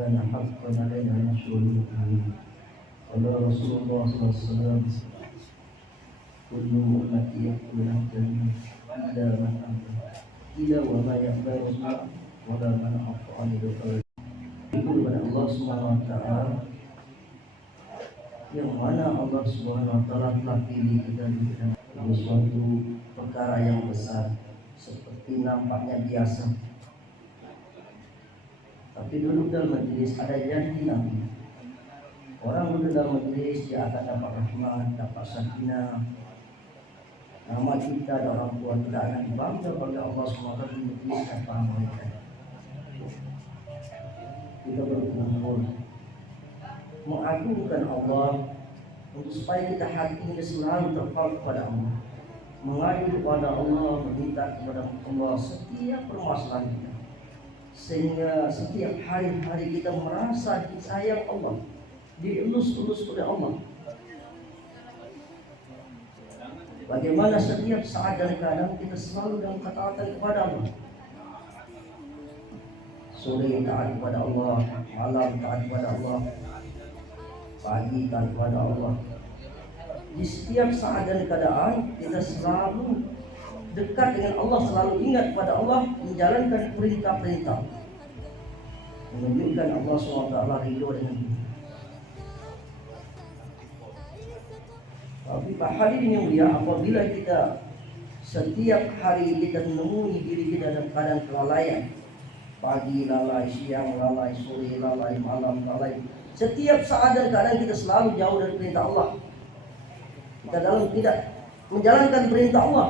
كان حقا علينا نشر المؤمنين. قال رسول الله صلى الله عليه وسلم كل أمتي يدخلون الجنة إلا من أبى إلا وما يأبى الله ولا من أطاعني دخل. Itu kepada Allah Subhanahu wa taala yang mana Allah Subhanahu wa taala telah pilih kita di dalam suatu perkara yang besar seperti nampaknya biasa, tapi duduk dalam majelis ada janji Nabi. Orang duduk dalam majelis dia akan dapat rahmat, dapat sakinah. Nama kita dan orang tua tidak akan dibangga oleh Allah Subhanahu wa taala di majelis tanpa mereka. Kita berkumpul mengagungkan Allah untuk supaya kita hati ini selalu terpaut kepada Allah, mengadu kepada Allah, meminta kepada Allah setiap permasalahan kita, sehingga setiap hari-hari kita merasa disayang Allah, dielus-elus oleh Allah. Bagaimana setiap saat dan kadang kita selalu dalam ketaatan kepada Allah. Sore taat kepada Allah, malam taat kepada Allah, pagi taat kepada Allah. Di setiap saat dan keadaan kita selalu dekat dengan Allah, selalu ingat kepada Allah, menjalankan perintah-perintah, menunjukkan Allah SWT ridho dengan kita. Tapi Pak hadirin yang mulia, apabila kita setiap hari kita menemui diri kita dalam keadaan kelalaian, pagi lalai, siang lalai, sore lalai, malam lalai, setiap saat dan keadaan kita selalu jauh dari perintah Allah, kita dalam tidak menjalankan perintah Allah,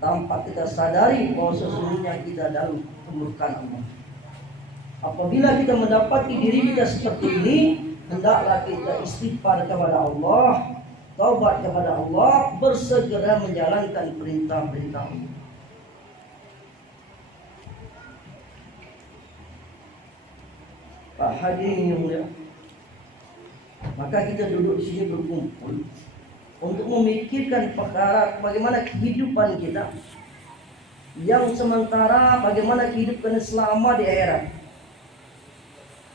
tanpa kita sadari bahwa sesungguhnya kita dalam kemurkaan Allah. Apabila kita mendapati diri kita seperti ini, hendaklah kita istighfar kepada Allah, taubat kepada Allah, bersegera menjalankan perintah-perintah Allah. Pak hadirin yang mulia, maka kita duduk di sini berkumpul untuk memikirkan perkara bagaimana kehidupan kita yang sementara, bagaimana kehidupan selama di akhirat.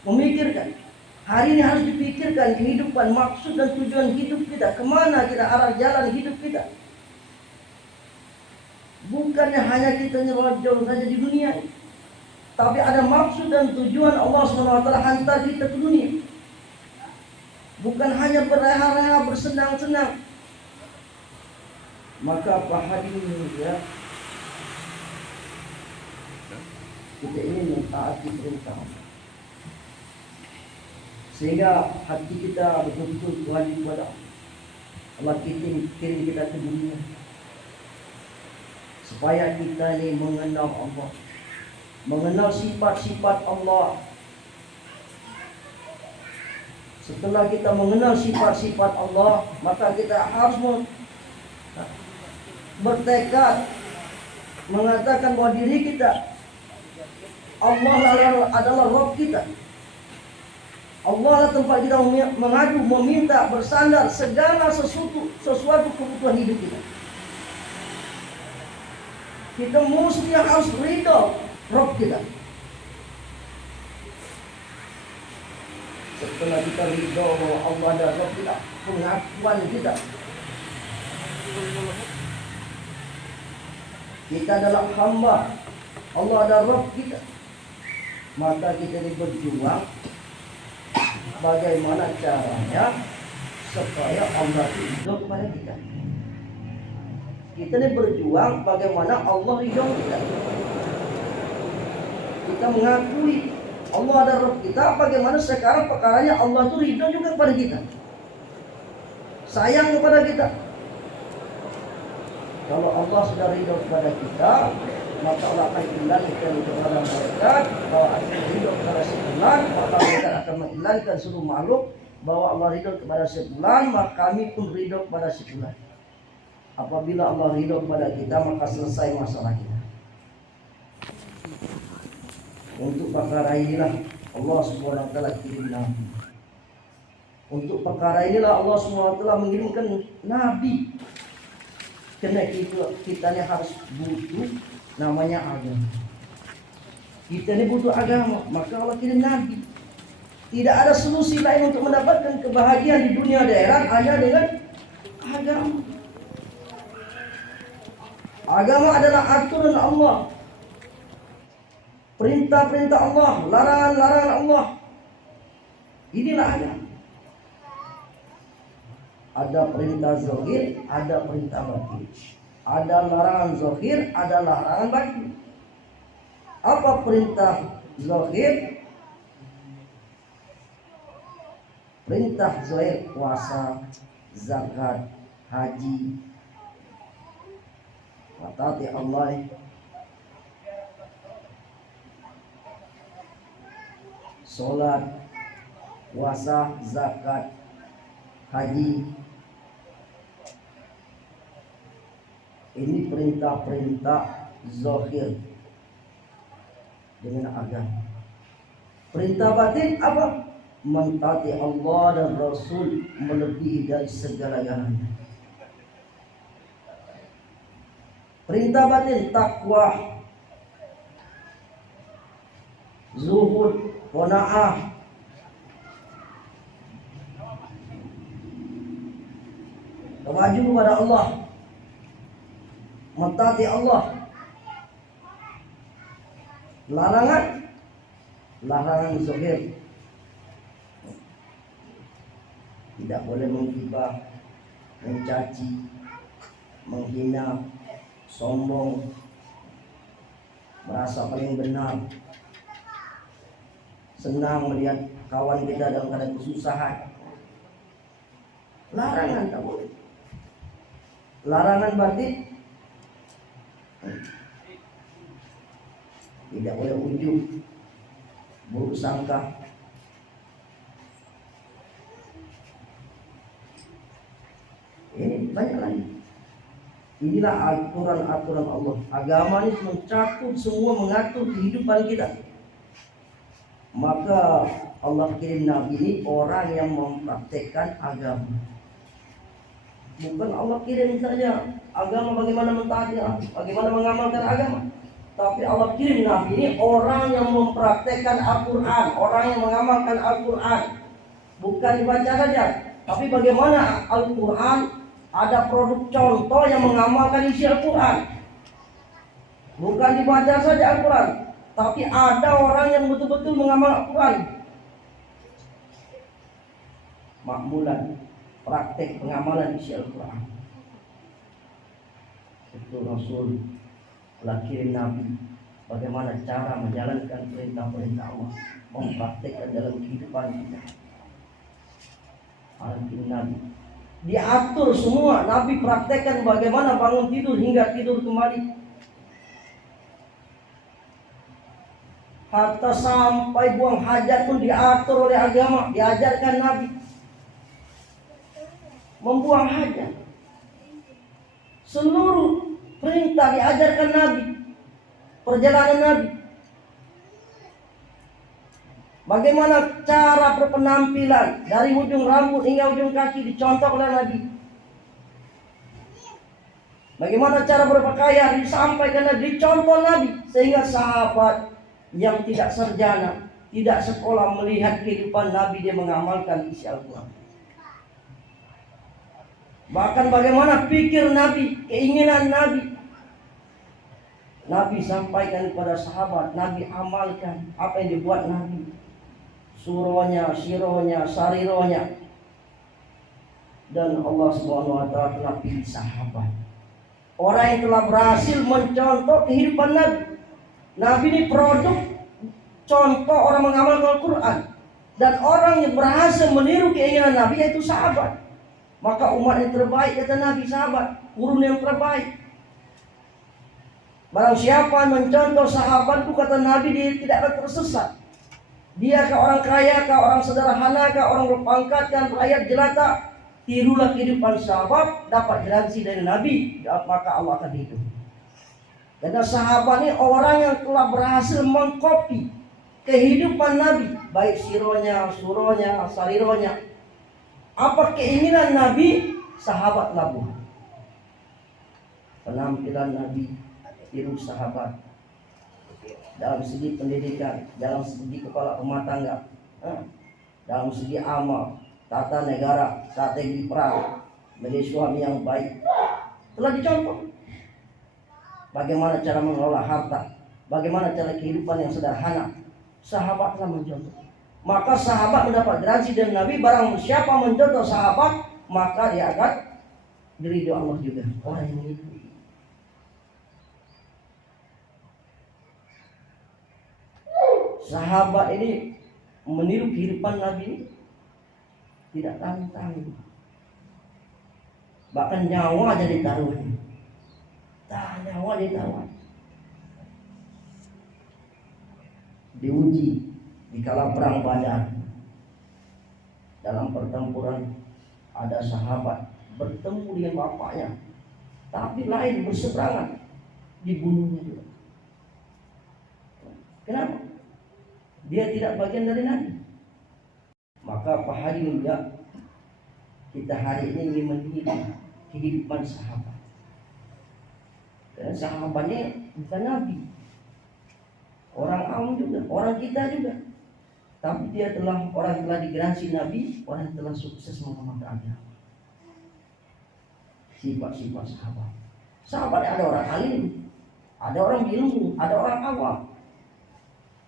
Memikirkan hari ini harus dipikirkan kehidupan, maksud dan tujuan hidup kita, kemana kita, arah jalan hidup kita. Bukannya hanya kita nyerocol saja di dunia, tapi ada maksud dan tujuan Allah SWT hantar kita ke dunia. Bukan hanya bereha-reha, bersenang-senang. Maka Pak hadirin ya, kita ingin mentaati perintah, sehingga hati kita betul-betul kembali kepada Allah. Kirim kita ke dunia supaya kita ini mengenal Allah, mengenal sifat-sifat Allah. Setelah kita mengenal sifat-sifat Allah, maka kita harus bertekad mengatakan bahwa diri kita, Allah adalah Rabb kita. Allah adalah tempat kita mengadu, meminta, bersandar segala sesuatu kebutuhan hidup kita. Kita mesti harus ridho Rabb kita. Setelah kita ridho bahwa Allah adalah Rabb kita, pengakuan kita, kita adalah hamba, Allah adalah Rabb kita, maka kita ini berjuang bagaimana caranya supaya Allah ridho kepada kita. Kita ini berjuang bagaimana Allah ridho kita. Kita mengakui Allah ada Rabb kita, bagaimana sekarang perkaranya Allah itu ridho juga kepada kita, sayang kepada kita. Kalau Allah sudah ridho kepada kita, maka Allah akan ilahkan kepada mereka bahwa akan ridho kepada si fulan, maka mereka akan mengilahkan seluruh makhluk bahwa Allah ridho kepada si fulan, maka kami pun ridho kepada si fulan. Apabila Allah ridho kepada kita, maka selesai masalah kita. Untuk perkara inilah Allah SWT kirim Nabi. Untuk perkara inilah Allah SWT mengirimkan Nabi. Karena kita harus butuh namanya agama. Kita ini butuh agama, maka Allah kirim Nabi. Tidak ada solusi lain untuk mendapatkan kebahagiaan di dunia akhirat hanya dengan agama. Agama adalah aturan Allah, perintah-perintah Allah, larangan-larangan Allah. Inilah agama. Ada perintah zahir, ada perintah batin. Ada larangan zahir, ada larangan batin. Apa perintah zahir? Perintah zahir puasa, zakat, haji, taati Allah, sholat, puasa, zakat, haji. Ini perintah-perintah zahir dengan agama. Perintah batin apa? Mentaati Allah dan Rasul melebihi dari segala-galanya. Perintah batin takwa, zuhud, qanaah, tawaju kepada Allah, mentaati Allah. Larangan zahir, tidak boleh menggibah, mencaci, menghina, sombong, merasa paling benar, senang melihat kawan kita dalam keadaan kesusahan. Larangan tak boleh. Larangan batin, tidak boleh ujub, buruk sangka. Ini banyak lagi. Inilah aturan-aturan Allah. Agama ini mencakup semua, mengatur kehidupan kita. Maka Allah kirim Nabi ini orang yang mempraktekkan agama. Bukan Allah kirim saja agama bagaimana mentaati, bagaimana mengamalkan agama. Tapi Allah kirim Nabi ini orang yang mempraktekkan Al-Quran, orang yang mengamalkan Al-Quran. Bukan dibaca saja, tapi bagaimana Al-Quran ada produk contoh yang mengamalkan isi Al-Quran. Bukan dibaca saja Al-Quran, tapi ada orang yang betul-betul mengamal Al-Quran. Makmulan, praktek pengamalan isi Al-Quran. Itu Rasul telah kirim Nabi. Bagaimana cara menjalankan perintah-perintah Allah, mempraktekkan dalam kehidupan kita. Al-Kirim Nabi diatur semua. Nabi praktekkan bagaimana bangun tidur hingga tidur kembali. Hatta sampai buang hajat pun diatur oleh agama, diajarkan Nabi. Membuang hajat, seluruh perintah diajarkan Nabi. Perjalanan Nabi, bagaimana cara berpenampilan dari ujung rambut hingga ujung kaki dicontoh oleh Nabi. Bagaimana cara berpakaian disampaikan Nabi, dicontoh Nabi. Sehingga sahabat yang tidak sarjana, tidak sekolah melihat kehidupan Nabi, dia mengamalkan isi Al-Quran. Bahkan bagaimana pikir Nabi, keinginan Nabi, Nabi sampaikan kepada sahabat, Nabi amalkan apa yang dibuat Nabi. Suronya, sironya, sarironya. Dan Allah Subhanahu wa ta'ala telah pilih sahabat, orang yang telah berhasil mencontoh kehidupan Nabi. Nabi ini produk contoh orang mengamalkan Al-Quran. Dan orang yang berhasil meniru keinginan Nabi yaitu sahabat. Maka umat yang terbaik, kata Nabi, sahabat, kurun yang terbaik. Barang siapa yang mencontoh sahabatku, kata Nabi, dia tidak akan tersesat. Dia ke orang kaya, ke orang sederhana, ke orang berpangkat, kan rakyat jelata, tirulah kehidupan sahabat, dapat garansi dari Nabi, maka Allah akan hidup. Dan sahabat ini orang yang telah berhasil mengkopi kehidupan Nabi, baik sironya, suronya, sarironya. Apa keinginan Nabi, sahabat labuh. Penampilan Nabi, tiru sahabat. dalam segi pendidikan, dalam segi kepala rumah tangga, dalam segi amal, tata negara, strategi perang, menjadi suami yang baik telah dicontoh. Bagaimana cara mengelola harta, bagaimana cara kehidupan yang sederhana, sahabat telah mencontoh. Maka sahabat mendapat garansi dari Nabi, barang siapa mencontoh sahabat, maka dia akan diridhoi Allah juga. Orang yang mengikuti. Sahabat ini meniru kehidupan Nabi ini tidak tanggung-tanggung. Bahkan nyawa jadi taruhan. Nyawa jadi taruhan. Diuji di kala perang Badar. Dalam pertempuran ada sahabat bertemu dengan bapaknya, tapi lain berseberangan, dibunuhnya juga. Kenapa? Dia tidak bagian dari Nabi. Maka Pak Hadi juga, kita hari ini ingin meniru kehidupan sahabat. Dan sahabatnya bukan Nabi, orang awam juga, orang kita juga. Tapi dia telah, orang telah digaransi Nabi, orang telah sukses mengamalkan agama. Sifat-sifat sahabat. Sahabat ada orang alim, ada orang ilmu, ada orang awam,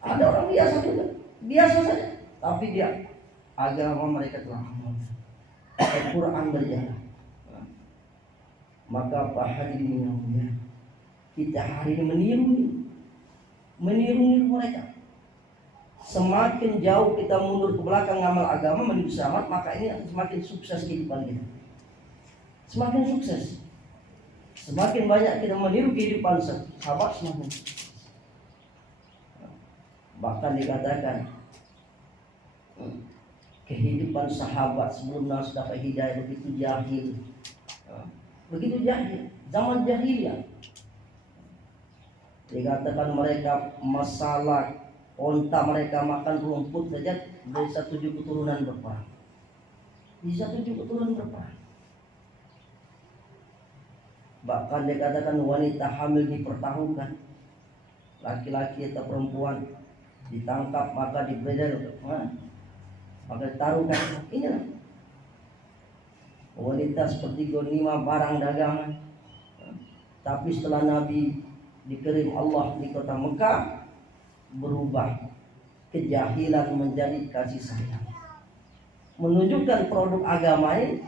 ada orang biasa juga, biasa saja. Tapi dia agama mereka telah amalkan. Al-Quran berjalan. Maka Pak Hadirin yang mulia, kita hari ini meniru mereka. Semakin jauh kita mundur ke belakang ngamal agama meniru sahabat, maka ini akan semakin sukses kehidupan kita. Semakin sukses. Semakin banyak kita meniru kehidupan sahabat, semakin sukses. Bahkan dikatakan kehidupan sahabat sebelum Nabi dapat hidayah begitu jahil. Begitu jahil, zaman jahiliyah. Dikatakan mereka masalah onta mereka makan rumput saja bisa 7 keturunan berperang. Bisa 7 keturunan berperang. Bahkan dikatakan wanita hamil dipertaruhkan, laki-laki atau perempuan ditangkap maka dibedel, maka ditaruhkan. Inilah wanita seperti ghanimah barang dagangan. Tapi setelah Nabi dikirim Allah di kota Mekah, berubah kejahilan menjadi kasih sayang. Menunjukkan produk agama ini,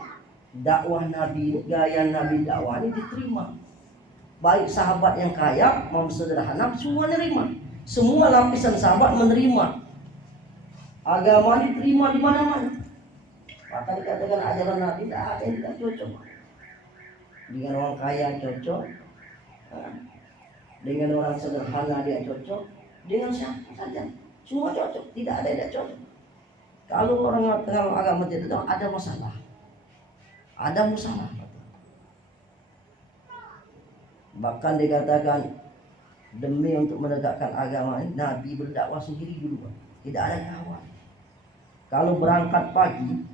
dakwah Nabi, gaya Nabi dakwah ini diterima. Baik sahabat yang kaya mau sederhana, semua menerima. Semua lapisan sahabat menerima. Agama ini diterima di mana-mana. Maka dikatakan ajaran Nabi tidak ada yang tidak cocok. Dengan orang kaya cocok, dengan orang sederhana dia cocok, dengan siapa saja semua cocok, tidak ada yang tidak cocok. Kalau orang tengah agama tidak tahu, ada masalah, ada masalah. Bahkan dikatakan demi untuk menegakkan agama ini, Nabi berdakwah sendiri dulu, tidak ada kawan. Kalau berangkat pagi,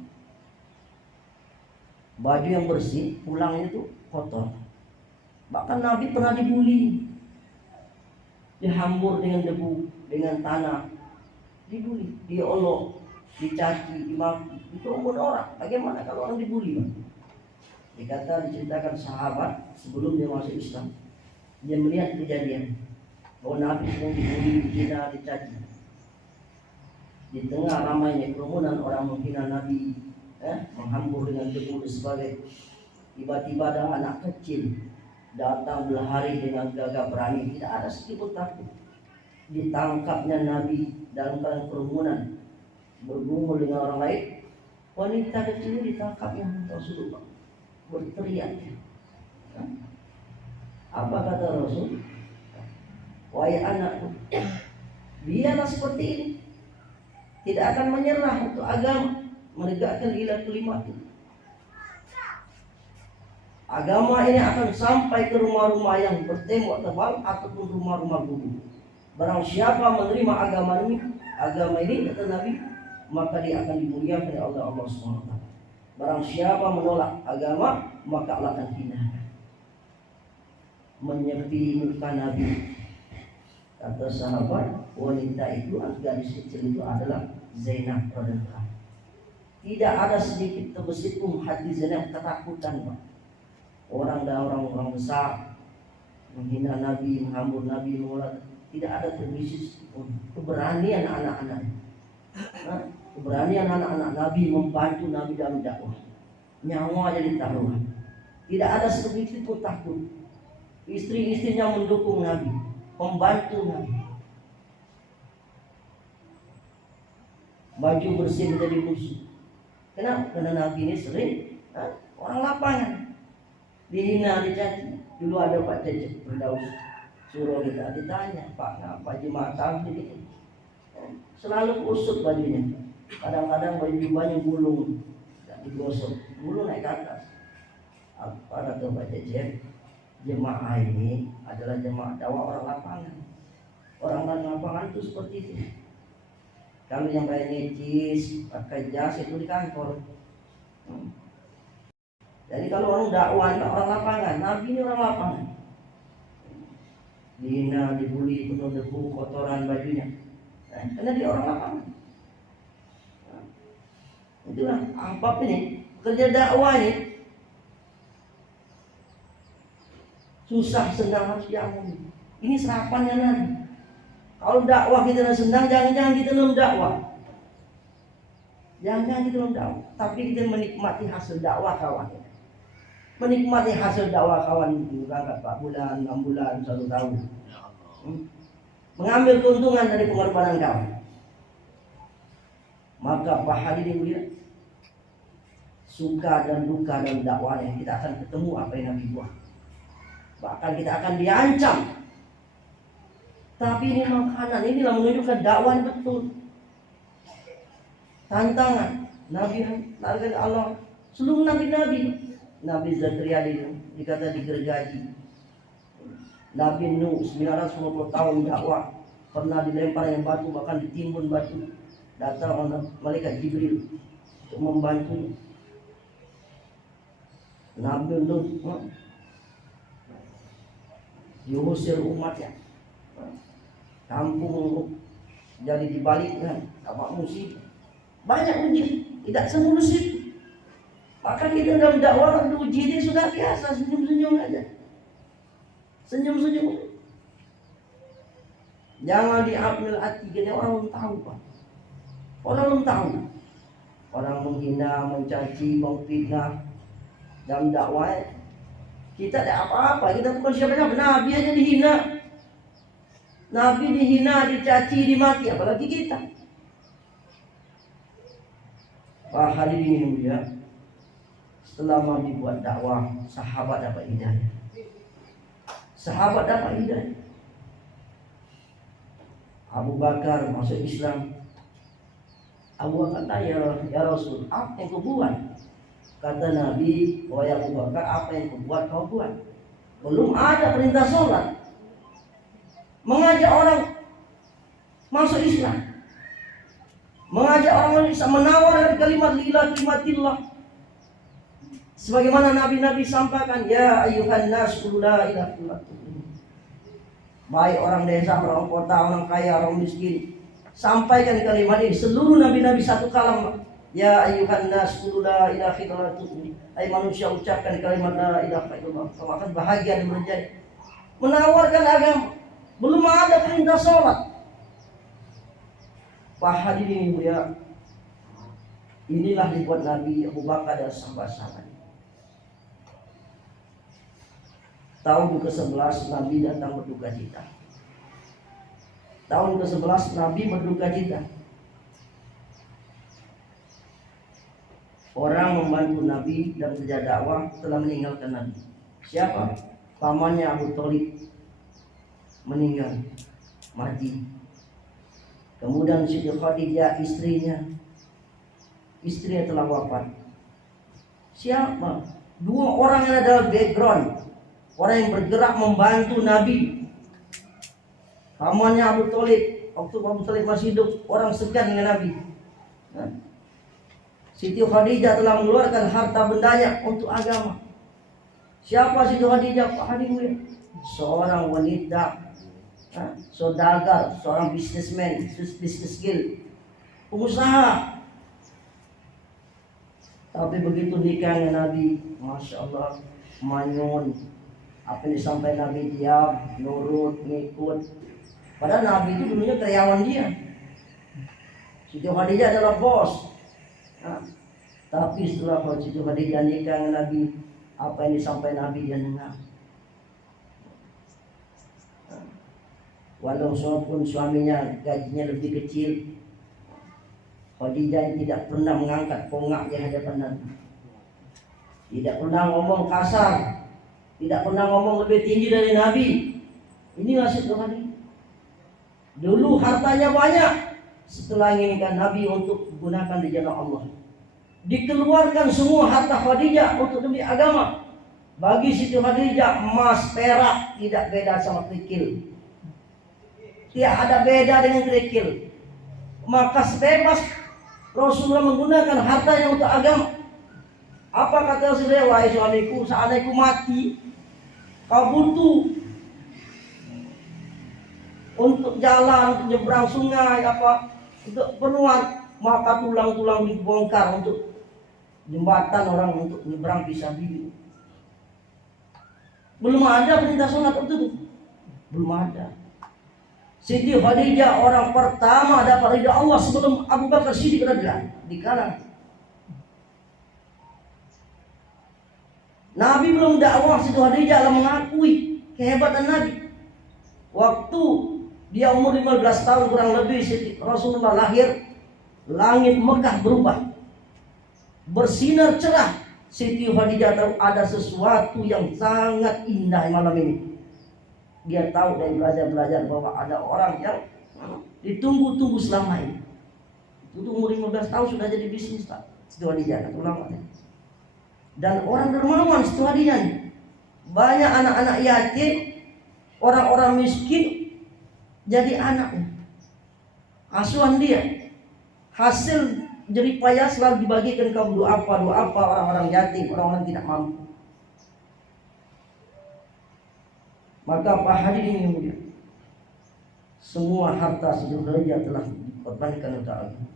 baju yang bersih, pulangnya itu kotor. Bahkan Nabi pernah dibully, dihambur dengan debu, dengan tanah, dibully, diolok, dicaci, dimaki. Itu umur orang. Bagaimana kalau orang dibully? Diceritakan sahabat sebelum dia masuk Islam, dia melihat kejadian bahwa Nabi sedang dibully, dihina, dicaci. Di tengah ramainya kerumunan orang menghina Nabi, menghambur dengan debu dan sebagainya. Tiba-tiba ada anak kecil datang berlari dengan gagah berani, tidak ada sedikit takut. Ditangkapnya Nabi dalam keadaan kerumunan, bergumul dengan orang lain. Wanita kecil ditangkap yang Rasulullah, berteriak. Apa kata Rasul? Wahai anakku, biarlah seperti ini, tidak akan menyerah untuk agama, menegakkan ila kalimat itu. Agama ini akan sampai ke rumah-rumah yang bertembok tebal ataupun rumah-rumah gubuk. Barang siapa menerima agama ini kata Nabi, maka dia akan dimuliakan oleh Allah SWT. Barang siapa menolak agama, maka Allah akan hinakan. Menyepi muka Nabi, Kata sahabat, wanita itu gadis kecil itu adalah Zainab radhiyallahu anha. Tidak ada sedikit terbesit pun hati Zainab ketakutan, Pak. Orang besar menghina Nabi, menghambur Nabi, tidak ada terbesit pun keberanian anak-anak. Keberanian anak-anak Nabi membantu Nabi dalam dakwah. Nyawa jadi taruhan. Tidak ada sedikit pun takut. Istri-istrinya mendukung Nabi, membantu Nabi. Baju bersih menjadi musuh. Kenapa? Karena Nabi ini sering orang lapangan, dihina, dicaci. Dulu ada Pak Cecep Firdaus, suruh kita ditanya, Pak, kenapa jemaah tabligh gitu? Selalu kusut bajunya. Kadang-kadang baju-baju gulung, tak digosok, gulung naik ke atas. Apa kata Pak Cecep? Jemaah ini adalah jemaah dakwah orang lapangan. Orang lapangan itu seperti itu. Kalau yang bayar necis, pakai jas itu di kantor. Jadi kalau orang dakwah, orang lapangan, Nabi ini orang lapangan. Dihina, dibully, penuh debu, kotoran bajunya. Karena dia orang lapangan. Itulah apa ini kerja dakwah ini. Susah senang harus diampuni. Ini serapannya Nabi. Kalau dakwah kita senang, jangan-jangan kita belum dakwah. Jangan kita belum dakwah, tapi kita menikmati hasil dakwah kawan. Menikmati hasil dakwah kawan itu berangkat 4 bulan, 6 bulan, 1 tahun. Mengambil keuntungan dari pengorbanan kawan. Maka Pak hadirin mulia, suka dan duka dalam dakwahnya kita akan ketemu apa yang Nabi buat. Bahkan kita akan diancam. Tapi ini makanan, inilah menunjukkan dakwah betul. Tantangan Nabi dari Allah, seluruh nabi-nabi. Nabi Zakaria dikata digergaji. Nabi Nuh 950 tahun dakwah, pernah dilempar yang batu, bahkan ditimbun batu. Datang malaikat Jibril untuk membantu. Nabi Nuh diusir umatnya. Kampung jadi dibalikkan, apa musibah. Banyak uji, tidak semulus itu. Maka kita dalam dakwah uji ini sudah biasa, senyum-senyum aja. Senyum-senyum. Jangan diambil hati, jadi orang belum tahu, Pak. Orang belum tahu. Orang menghina, mencaci, memfitnah dalam dakwah. Kita tidak apa-apa, kita bukan siapa-siapa. Nabi aja dihina. Nabi dihina, dicaci, dimaki, apalagi kita. Pak hadirin ya, setelah Nabi buat dakwah, sahabat dapat hidayah. Sahabat dapat hidayah. Abu Bakar masuk Islam. Abu Bakar tanya, ya Rasul, apa yang kau buat? Kata Nabi, wahai Abu Bakar, apa yang kau buat kau buat. Belum ada perintah sholat. Mengajak orang masuk Islam, mengajak orang bisa menawar dari kalimat lillah kalimatillah. Sebagaimana Nabi-Nabi sampaikan, ya ayyuhan nas qul la ilaha illallah. Baik orang desa, orang kota, orang kaya, orang miskin, sampaikan kalimat ini. Seluruh Nabi-Nabi satu kalam, ya ayyuhan nas qul la ilaha illallah. Hai manusia, ucapkan kalimat la ilaha illallah. Kamu akan bahagia dan menjadi menawarkan agama. Belum ada perintah sholat. Pak hadirin ya, inilah dibuat Nabi Abu Bakar dan sahabat-sahabat. Tahun ke-11 Nabi datang berduka cita. Tahun ke-11 Nabi berduka cita. Orang membantu Nabi dan kerja dakwah telah meninggalkan Nabi. Siapa? Pamannya Abu Thalib meninggal, mati. Kemudian Siti Khadijah istrinya telah wafat. Siapa? 2 orang yang adalah background, orang yang bergerak membantu Nabi. Pamannya Abu Thalib, waktu Abu Thalib masih hidup, orang segan dengan Nabi. Siti Khadijah telah mengeluarkan harta bendanya untuk agama. Siapa Siti Khadijah? Pak hadirin, seorang wanita saudagar, seorang businessman, business skill, pengusaha. Tapi begitu nikahnya Nabi, Masya Allah, manyun. Apa yang disampaikan Nabi, diam, nurut, ngikut. Padahal Nabi itu dulunya karyawan dia. Siti Khadijah adalah bos. Tapi setelah Siti Khadijah nikah dengan Nabi, apa yang disampaikan Nabi dia dengar. Walaupun suaminya gajinya lebih kecil, Khadijah tidak pernah mengangkat pongak di hadapan Nabi. Tidak pernah ngomong kasar, tidak pernah ngomong lebih tinggi dari Nabi. Ini nasib Khadijah. Dulu hartanya banyak, setelah menginginkan Nabi untuk gunakan di jalan Allah, dikeluarkan semua harta Khadijah untuk demi agama. Bagi Siti Khadijah emas, perak tidak beda sama kerikil. Tidak ada beda dengan kerikil. Maka sebebas Rasulullah menggunakan hartanya untuk agama. Apa kata Rasulullah? Wahai suamiku, seandainya ku mati, kau butuh untuk jalan, untuk nyebrang sungai, untuk penuhan, maka tulang-tulang dibongkar untuk jembatan orang untuk nyebrang fisabilillah. Belum ada perintah sunat itu, belum ada. Siti Khadijah orang pertama dapat ridha Allah sebelum Abu Bakar Siddiq radhiyallahu di kalangan. Nabi belum dakwah, Siti Khadijah mengakui kehebatan Nabi. Waktu dia umur 15 tahun kurang lebih, Rasulullah lahir, langit Mekah berubah, bersinar cerah. Siti Khadijah tahu ada sesuatu yang sangat indah malam ini. Dia tahu dari belajar bahwa ada orang yang ditunggu-tunggu selama ini. Itu umur 15 tahun sudah jadi bisnis, Pak. Siti Khadijah, ulama. Dan orang dermawan Siti Khadijah. Banyak anak-anak yatim, orang-orang miskin jadi anaknya. Asuhan dia. Hasil jerih payah selalu dibagikan kaum duafa orang-orang yatim, orang-orang tidak mampu. Maka Pak hadirin yang mulia, semua harta Siti Khadijah telah dikorbankan untuk Allah.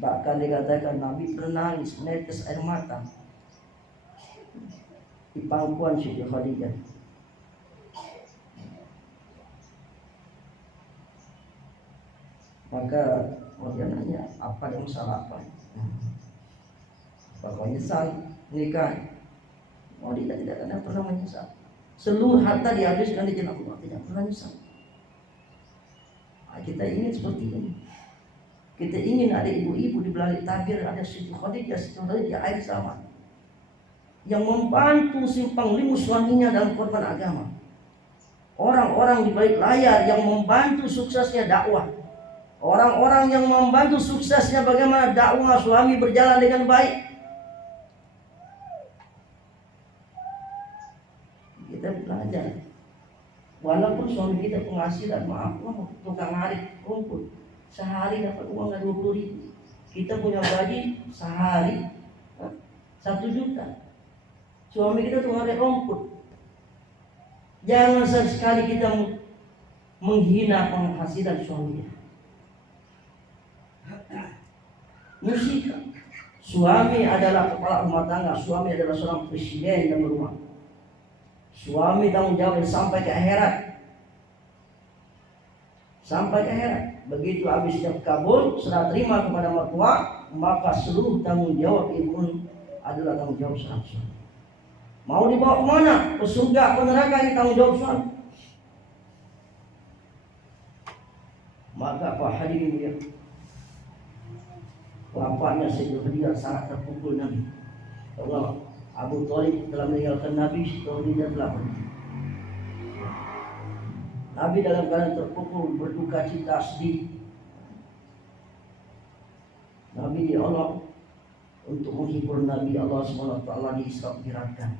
Bahkan dikatakan Nabi pernah nangis, menetes air mata di pangkuan Siti Khadijah. Maka dia nanya, apa yang salah apa? Apa kau nyesal nikah? Dia tidak pernah menyesal. Seluruh harta dihabiskan di jalan Allah, tidak pernah nyesal. Kita ingin seperti ini. Kita ingin ada ibu-ibu di balik tabir, ada Siti Khadijah air sama, yang membantu simpang limu suaminya dalam korban agama. Orang-orang di balik layar yang membantu suksesnya dakwah. Orang-orang yang membantu suksesnya bagaimana dakwah suami berjalan dengan baik. Kita belajar. Walaupun suami kita penghasilan, maaf, tukang ngarit rumput, sehari dapat uang 20.000. Kita punya gaji sehari 1 juta. Suami kita tukang ngarit rumput. Jangan sekali kita menghina penghasilan suami. Musik. Suami adalah kepala rumah tangga, suami adalah seorang presiden dalam rumah. Suami tanggung jawab sampai ke akhirat. Sampai ke akhirat. Begitu habisnya kabul, serah terima kepada mertua, maka seluruh tanggung jawab ibu adalah tanggung jawab suami. Mau dibawa kemana? Ke surga, ke neraka, ini tanggung jawab suami. Maka Pak hadirin ya, bapaknya Siti Khadijah sangat terpukul Nabi. Allah, Abu Thalib telah meninggalkan Nabi, Siti Khadijah telah pergi. Nabi dalam keadaan terpukul, berduka cita, sedih. Nabi Allah untuk menghibur Nabi, Allah SWT diisra-mi'rajkan.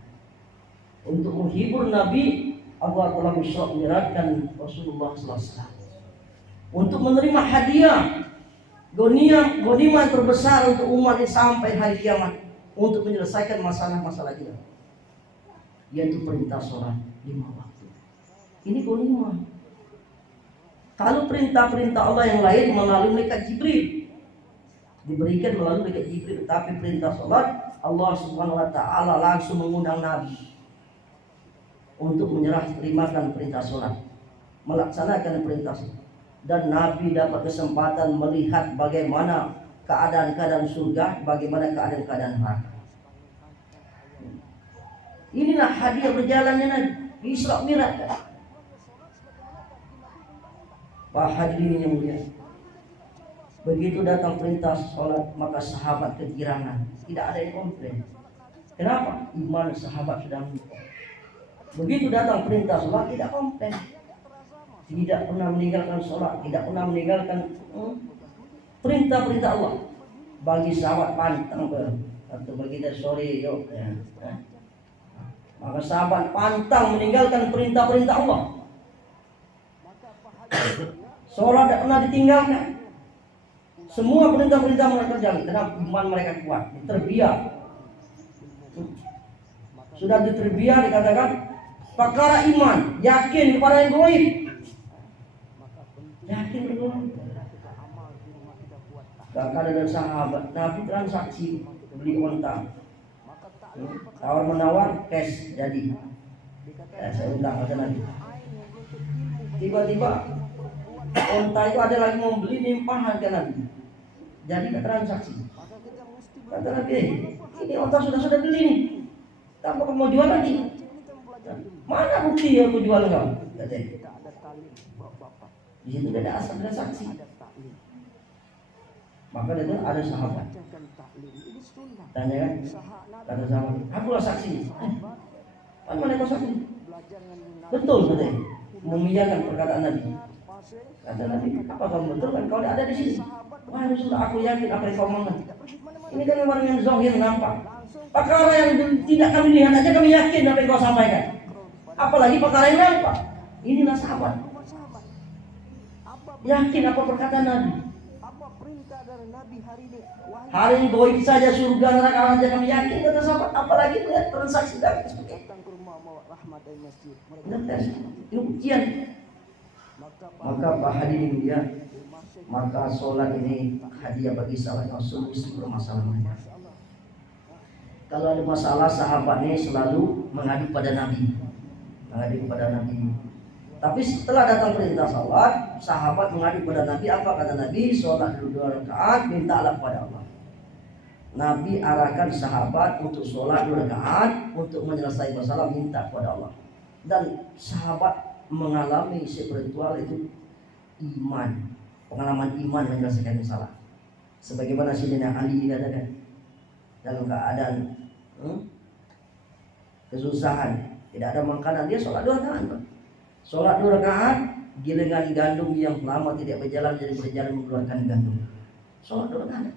Untuk menghibur Nabi, Allah telah isra-mi'rajkan Rasulullah SAW. Untuk menerima hadiah ghanimah terbesar untuk umat ini sampai hari kiamat, untuk menyelesaikan masalah-masalah kita, yaitu perintah sholat 5 waktu. Ini ghanimah. Kalau perintah-perintah Allah yang lain melalui malaikat Jibril, diberikan melalui malaikat Jibril, tapi perintah salat Allah Subhanahu wa taala langsung mengundang Nabi untuk menyerah terimakan perintah salat, melaksanakan perintah salat. Dan Nabi dapat kesempatan melihat bagaimana keadaan-keadaan surga, bagaimana keadaan-keadaan neraka. Inilah hadiah berjalannya Nabi Isra Mi'raj. Pak hadirin yang mulia, begitu datang perintah sholat, maka sahabat kegirangan, tidak ada yang komplain. Kenapa? Iman sahabat sudah meningkat. Begitu datang perintah sholat, tidak komplain, tidak pernah meninggalkan sholat, tidak pernah meninggalkan perintah-perintah Allah. Bagi sahabat pantang atau bagi kita sore yuk ya. Maka sahabat pantang meninggalkan perintah-perintah Allah. Sholat tidak pernah ditinggalkan. Semua perintah-perintah mereka kerjakan. Kenapa? Iman mereka kuat, terbiak. Sudah diterbiak, dikatakan perkara iman, yakin kepada yang gaib. Yakin kepada bahkan ada sahabat Nabi transaksi beli onta, tawar menawar, cash jadi. Saya ulang kata Nabi. Tiba-tiba onta itu ada lagi mau beli, limpahan ke Nabi. Jadi ke transaksi. Kata Nabi, ini onta sudah beli nih. Tak apa mau jual lagi. Mana bukti aku jual kau? Kata dia. Di situ ada asal transaksi. Maka dia ada sahabat. Tanya kan? Kata sahabat, akulah saksi. Mana kau saksi? Betul kata dia. Mengiyakan perkataan Nabi. Kata Nabi, apa kamu betul kan kau ada di sini? Wah sudah, aku yakin apa yang kau ngomong. Ini kan orang yang zahir nampak. Perkara yang tidak kami lihat aja kami yakin apa yang kau sampaikan. Apalagi perkara yang nampak. Inilah sahabat. Yakin apa perkataan Nabi. Hari ini goib saja surga neraka saja kami yakin kata sahabat. Apalagi melihat transaksi dari seperti itu. Ini ujian. Maka Pak hadirin dia, maka sholat ini hadiah bagi salah yang solusi permasalahan. Kalau ada masalah, sahabat ini selalu mengadu pada Nabi, Tapi setelah datang perintah sholat, sahabat mengadu pada Nabi. Apa kata Nabi? Sholat dulu 2 rakaat, mintalah kepada Allah. Nabi arahkan sahabat untuk sholat 2 rakaat, untuk menyelesaikan masalah, minta kepada Allah. Dan sahabat mengalami spiritual itu iman, pengalaman iman menyelesaikan masalah. Sebagaimana Sayyidina Ali dikatakan dalam keadaan kesusahan, tidak ada makanan, dia sholat 2 rakaat. Sholat 2 rakaat, gilingan gandum yang lama tidak berjalan jadi berjalan mengeluarkan gandum. Sholat 2 rakaat.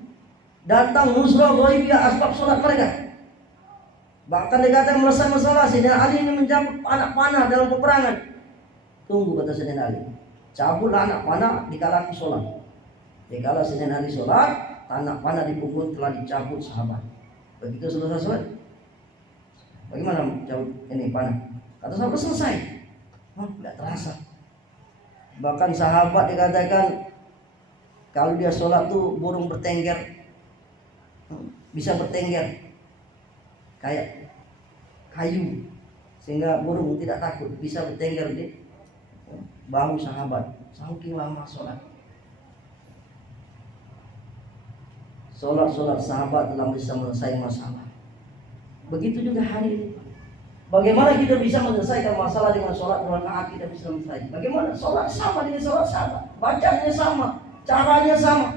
Datang nusrah ghaibiyah asbab sholat mereka. Bahkan dikatakan melesai masalah, Sayyidina Ali ini mencabut anak panah dalam peperangan. Tunggu kata Sayyidina Ali, cabutlah anak panah dikala aku sholat. Dikala Sayyidina Ali sholat, anak panah dipukul telah dicabut sahabat. Begitu selesai sholat, bagaimana cabut ini panah? Kata sahabat selesai. Tidak terasa. Bahkan sahabat dikatakan kalau dia sholat tuh burung bertengger, bisa bertengger kayak kayu, sehingga burung tidak takut, bisa bertengger di bahu sahabat. Saking lama sholat sahabat telah bisa menyelesaikan masalah. Begitu juga hari ini. Bagaimana kita bisa menyelesaikan masalah dengan sholat 2 rakaat kita bisa selesai? Bagaimana? Sholat sama dengan sholat sahabat, bacanya sama, caranya sama.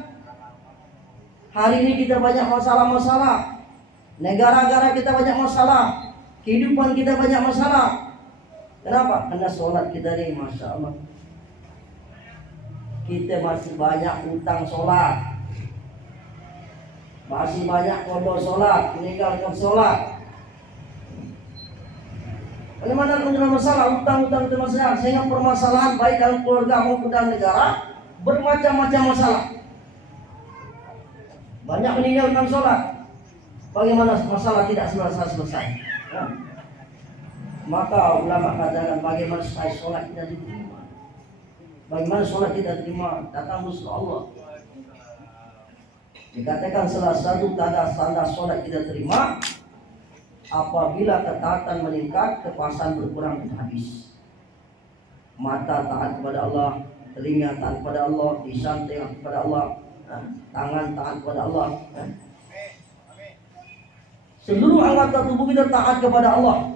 Hari ini kita banyak masalah-masalah, negara-negara kita banyak masalah, kehidupan kita banyak masalah. Kenapa? Karena sholat kita ini, masya Allah, kita masih banyak utang sholat, masih banyak kodok sholat, meninggalkan sholat. Bagaimana mengenai masalah utang-utang itu masalah, sehingga permasalahan baik dalam keluarga maupun dalam negara bermacam-macam masalah. Banyak meninggalkan sholat. Bagaimana masalah tidak selesai? Ya. Maka ulama katakan bagaimana supaya sholat tidak diterima. Bagaimana sholat kita terima? Datang musuh Allah. Dikatakan salah satu tanda sholat kita terima apabila ketaatan meningkat, kepuasan berkurang dan habis. Mata taat kepada Allah, telinga taat kepada Allah, lisan taat kepada Allah, tangan taat kepada Allah. Seluruh anggota tubuh kita taat kepada Allah.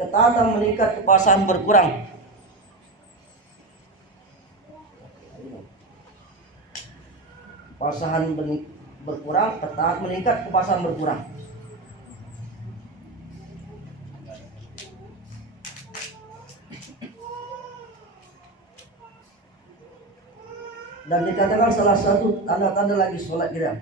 Ketaatan meningkat, kepuasan berkurang. Kepuasan berkurang, ketaatan meningkat, kepuasan berkurang. Dan dikatakan salah satu tanda-tanda lagi sholat kita,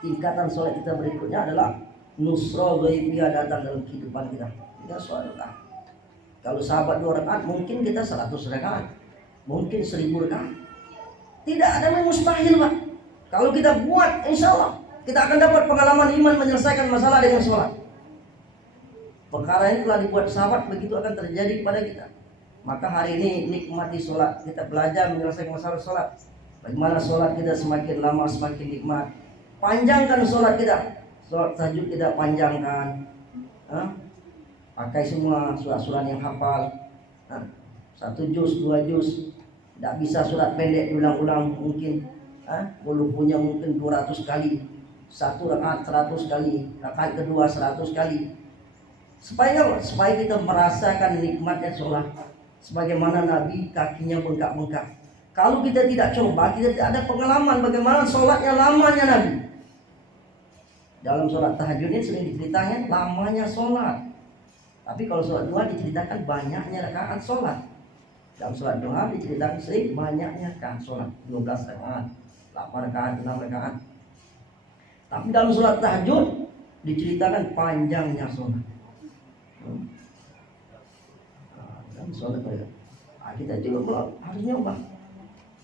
tingkatan sholat kita berikutnya adalah nusra ghaibiyah datang dalam kehidupan kita. Kita sholat rakaat. Kalau sahabat 2 rakaat, mungkin kita 100 rakaat, mungkin 1000 rakaat. Tidak ada yang mustahil, Pak. Kalau kita buat, insya Allah kita akan dapat pengalaman iman menyelesaikan masalah dengan sholat. Perkara ini telah dibuat sahabat, begitu akan terjadi kepada kita. Maka hari ini nikmati sholat. Kita belajar menyelesaikan masalah sholat. Bagaimana sholat kita semakin lama semakin nikmat. Panjangkan sholat kita. Sholat tahajud kita panjangkan. Pakai semua surat-surat yang hafal. 1 juz, 2 juz. Tidak bisa surat pendek diulang-ulang mungkin. Kalau punya mungkin 200 kali. 1 rakaat 100 kali. Rakaat kedua 100 kali. Supaya kita merasakan nikmatnya sholat. Sebagaimana Nabi kakinya bengkak-bengkak. Kalau kita tidak coba, kita tidak ada pengalaman bagaimana sholatnya lamanya Nabi. Dalam sholat tahajud ini sering diceritakan lamanya sholat. Tapi kalau sholat duha diceritakan banyaknya rakaat sholat. Dalam sholat duha diceritakan sering banyaknya rakaat sholat. 12 rakaat, 8 rakaat, 6 rakaat. Tapi dalam sholat tahajud diceritakan panjangnya sholat. Sholat kita juga harus nyoba.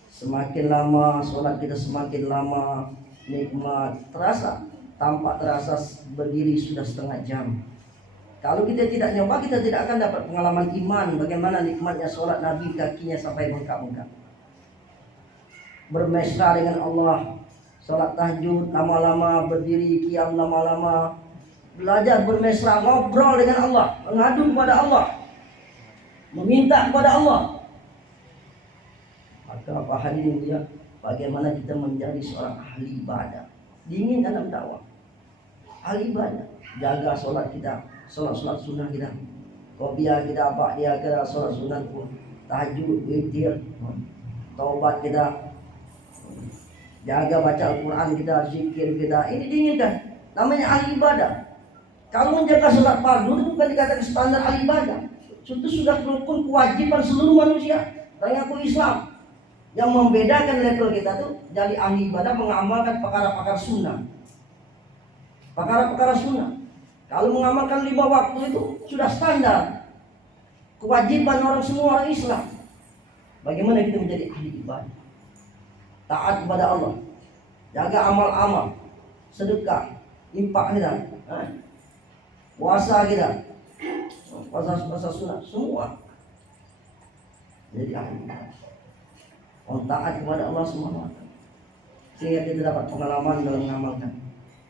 Semakin lama sholat kita semakin lama nikmat terasa. Tampak terasa berdiri sudah setengah jam. Kalau kita tidak nyoba, kita tidak akan dapat pengalaman iman bagaimana nikmatnya sholat Nabi, kakinya sampai bengkak-bengkak. Bermesra dengan Allah, sholat tahajud lama-lama, berdiri qiyam lama-lama, belajar bermesra, ngobrol dengan Allah, mengadu kepada Allah, meminta kepada Allah. Maka apa hadirin dia, bagaimana kita menjadi seorang ahli ibadah, dingin dalam dakwah, ahli ibadah, jaga sholat kita, sholat sunnah kita, qobliyah kita, ba'diyah kita, sholat sunnah pun, tahajud, witir, taubat kita, jaga baca Al-Quran kita, zikir kita. Ini dingin kan? Namanya ahli ibadah. Kalau menjaga sholat fardu itu bukan dikatakan standar ahli ibadah. Itu sudah rukun kewajiban seluruh manusia. Yang aku Islam. Yang membedakan level kita tuh dari ahli ibadah mengamalkan perkara-perkara sunnah. Perkara-perkara sunnah. Kalau mengamalkan 5 waktu itu sudah standar kewajiban orang semua orang Islam. Bagaimana kita menjadi ahli ibadah? Taat kepada Allah, jaga amal-amal, sedekah, infak kita, puasa kita, puasa sunnah, semua. Jadi ahli ibadah. Taat kepada Allah semua. Sehingga kita dapat pengalaman dalam mengamalkan.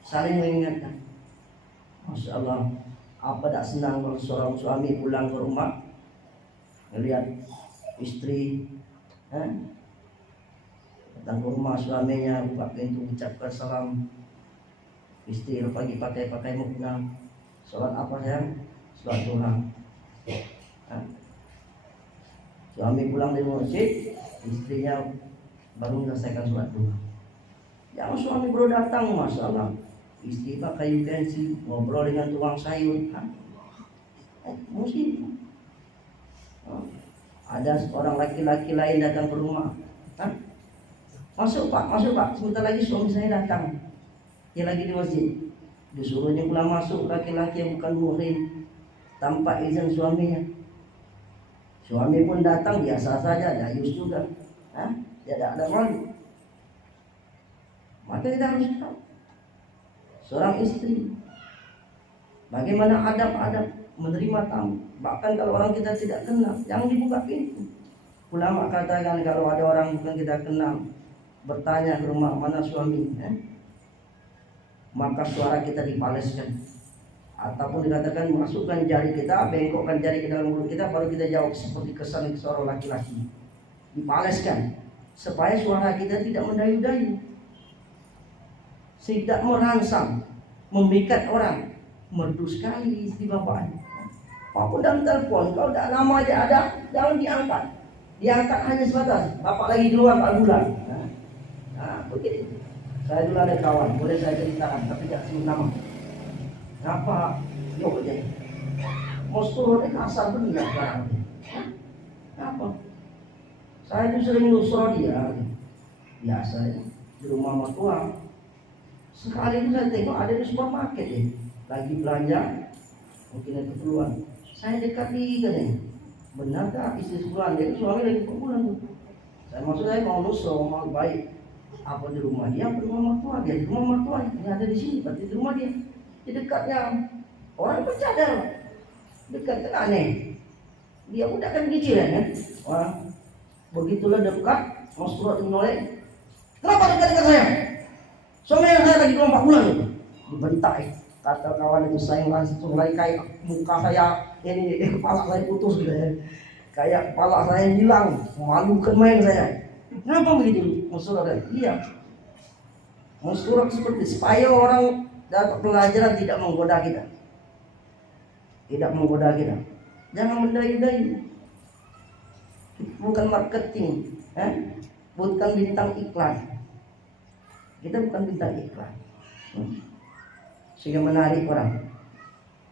Saling mengingatkan. Masya Allah, apa tak senang kalau seorang suami pulang ke rumah melihat istri datang ke rumah suaminya, buka pintu, ucapkan salam. Istri pagi pakai mukena. Sholat apa sayang? Sholat duha. Suami pulang dari masjid, istrinya baru menyelesaikan sholat duha. Yang suami baru datang, Masya Allah, istri pakai utensil, ngobrol dengan tukang sayur. Musibah. Ada orang laki-laki lain datang ke rumah. Masuk pak, sebentar lagi suami saya datang. Dia lagi di masjid. Disuruhnya pulang masuk laki-laki yang bukan muhrim tanpa izin suaminya. Suami pun datang biasa saja, dayus juga. Tidak ada malu. Maka kita harus tahu seorang istri bagaimana adab-adab menerima tamu. Bahkan kalau orang kita tidak kenal, jangan dibuka pintu. Ulama katakan kalau ada orang bukan kita kenal bertanya ke rumah mana suami, maka suara kita dipaleskan. Ataupun dikatakan masukkan jari kita, bengkokkan jari ke dalam mulut kita, baru kita jawab seperti kesan suara laki-laki. Dipaleskan supaya suara kita tidak mendayu-dayu, tidak merangsang, memikat orang. Merdu sekali istri bapak. Walaupun dalam telepon, kalau tidak nama aja ada, jangan diangkat. Diangkat hanya sebatas bapak lagi di luar 4 bulan. Nah, begitu. Saya dulu ada kawan, boleh saya ceritakan, tapi tidak sebut nama. Kenapa? Yuk aja. Mostur kasar benar sekarang. Kenapa? Saya itu sering nyusur dia. Biasa ya, di rumah mertua. Sekali itu saya tengok ada di supermarket ya, lagi belanja, mungkin ada keperluan. Saya dekati katanya, benarkah istri sebulan? Dia suami lagi perbulan tuh. Maksud saya mau nusuk, mau baik. Apa di rumah dia, apa di rumah mertua dia? Di rumah mertua ini ada di sini, berarti di rumah dia. Di dekatnya orang bercadar, dekat kan aneh. Dia udah kan kecil kan? Wah, begitulah dekat, mau surat menoleh. Kenapa dekat-dekat saya? Soalnya saya lagi 4 bulan itu dibentak. Kata kawan itu saya langsung lari kayak muka saya ini kepala saya putus gitu ya. Kayak kepala saya hilang, malu kan main saya. Kenapa begitu? Musurat iya. Musurat seperti supaya orang dapat pelajaran tidak menggoda kita. Tidak menggoda kita. Jangan mendayu-dayu. Bukan marketing, bukan bintang iklan. Kita bukan bintang iklan. Sehingga menarik orang.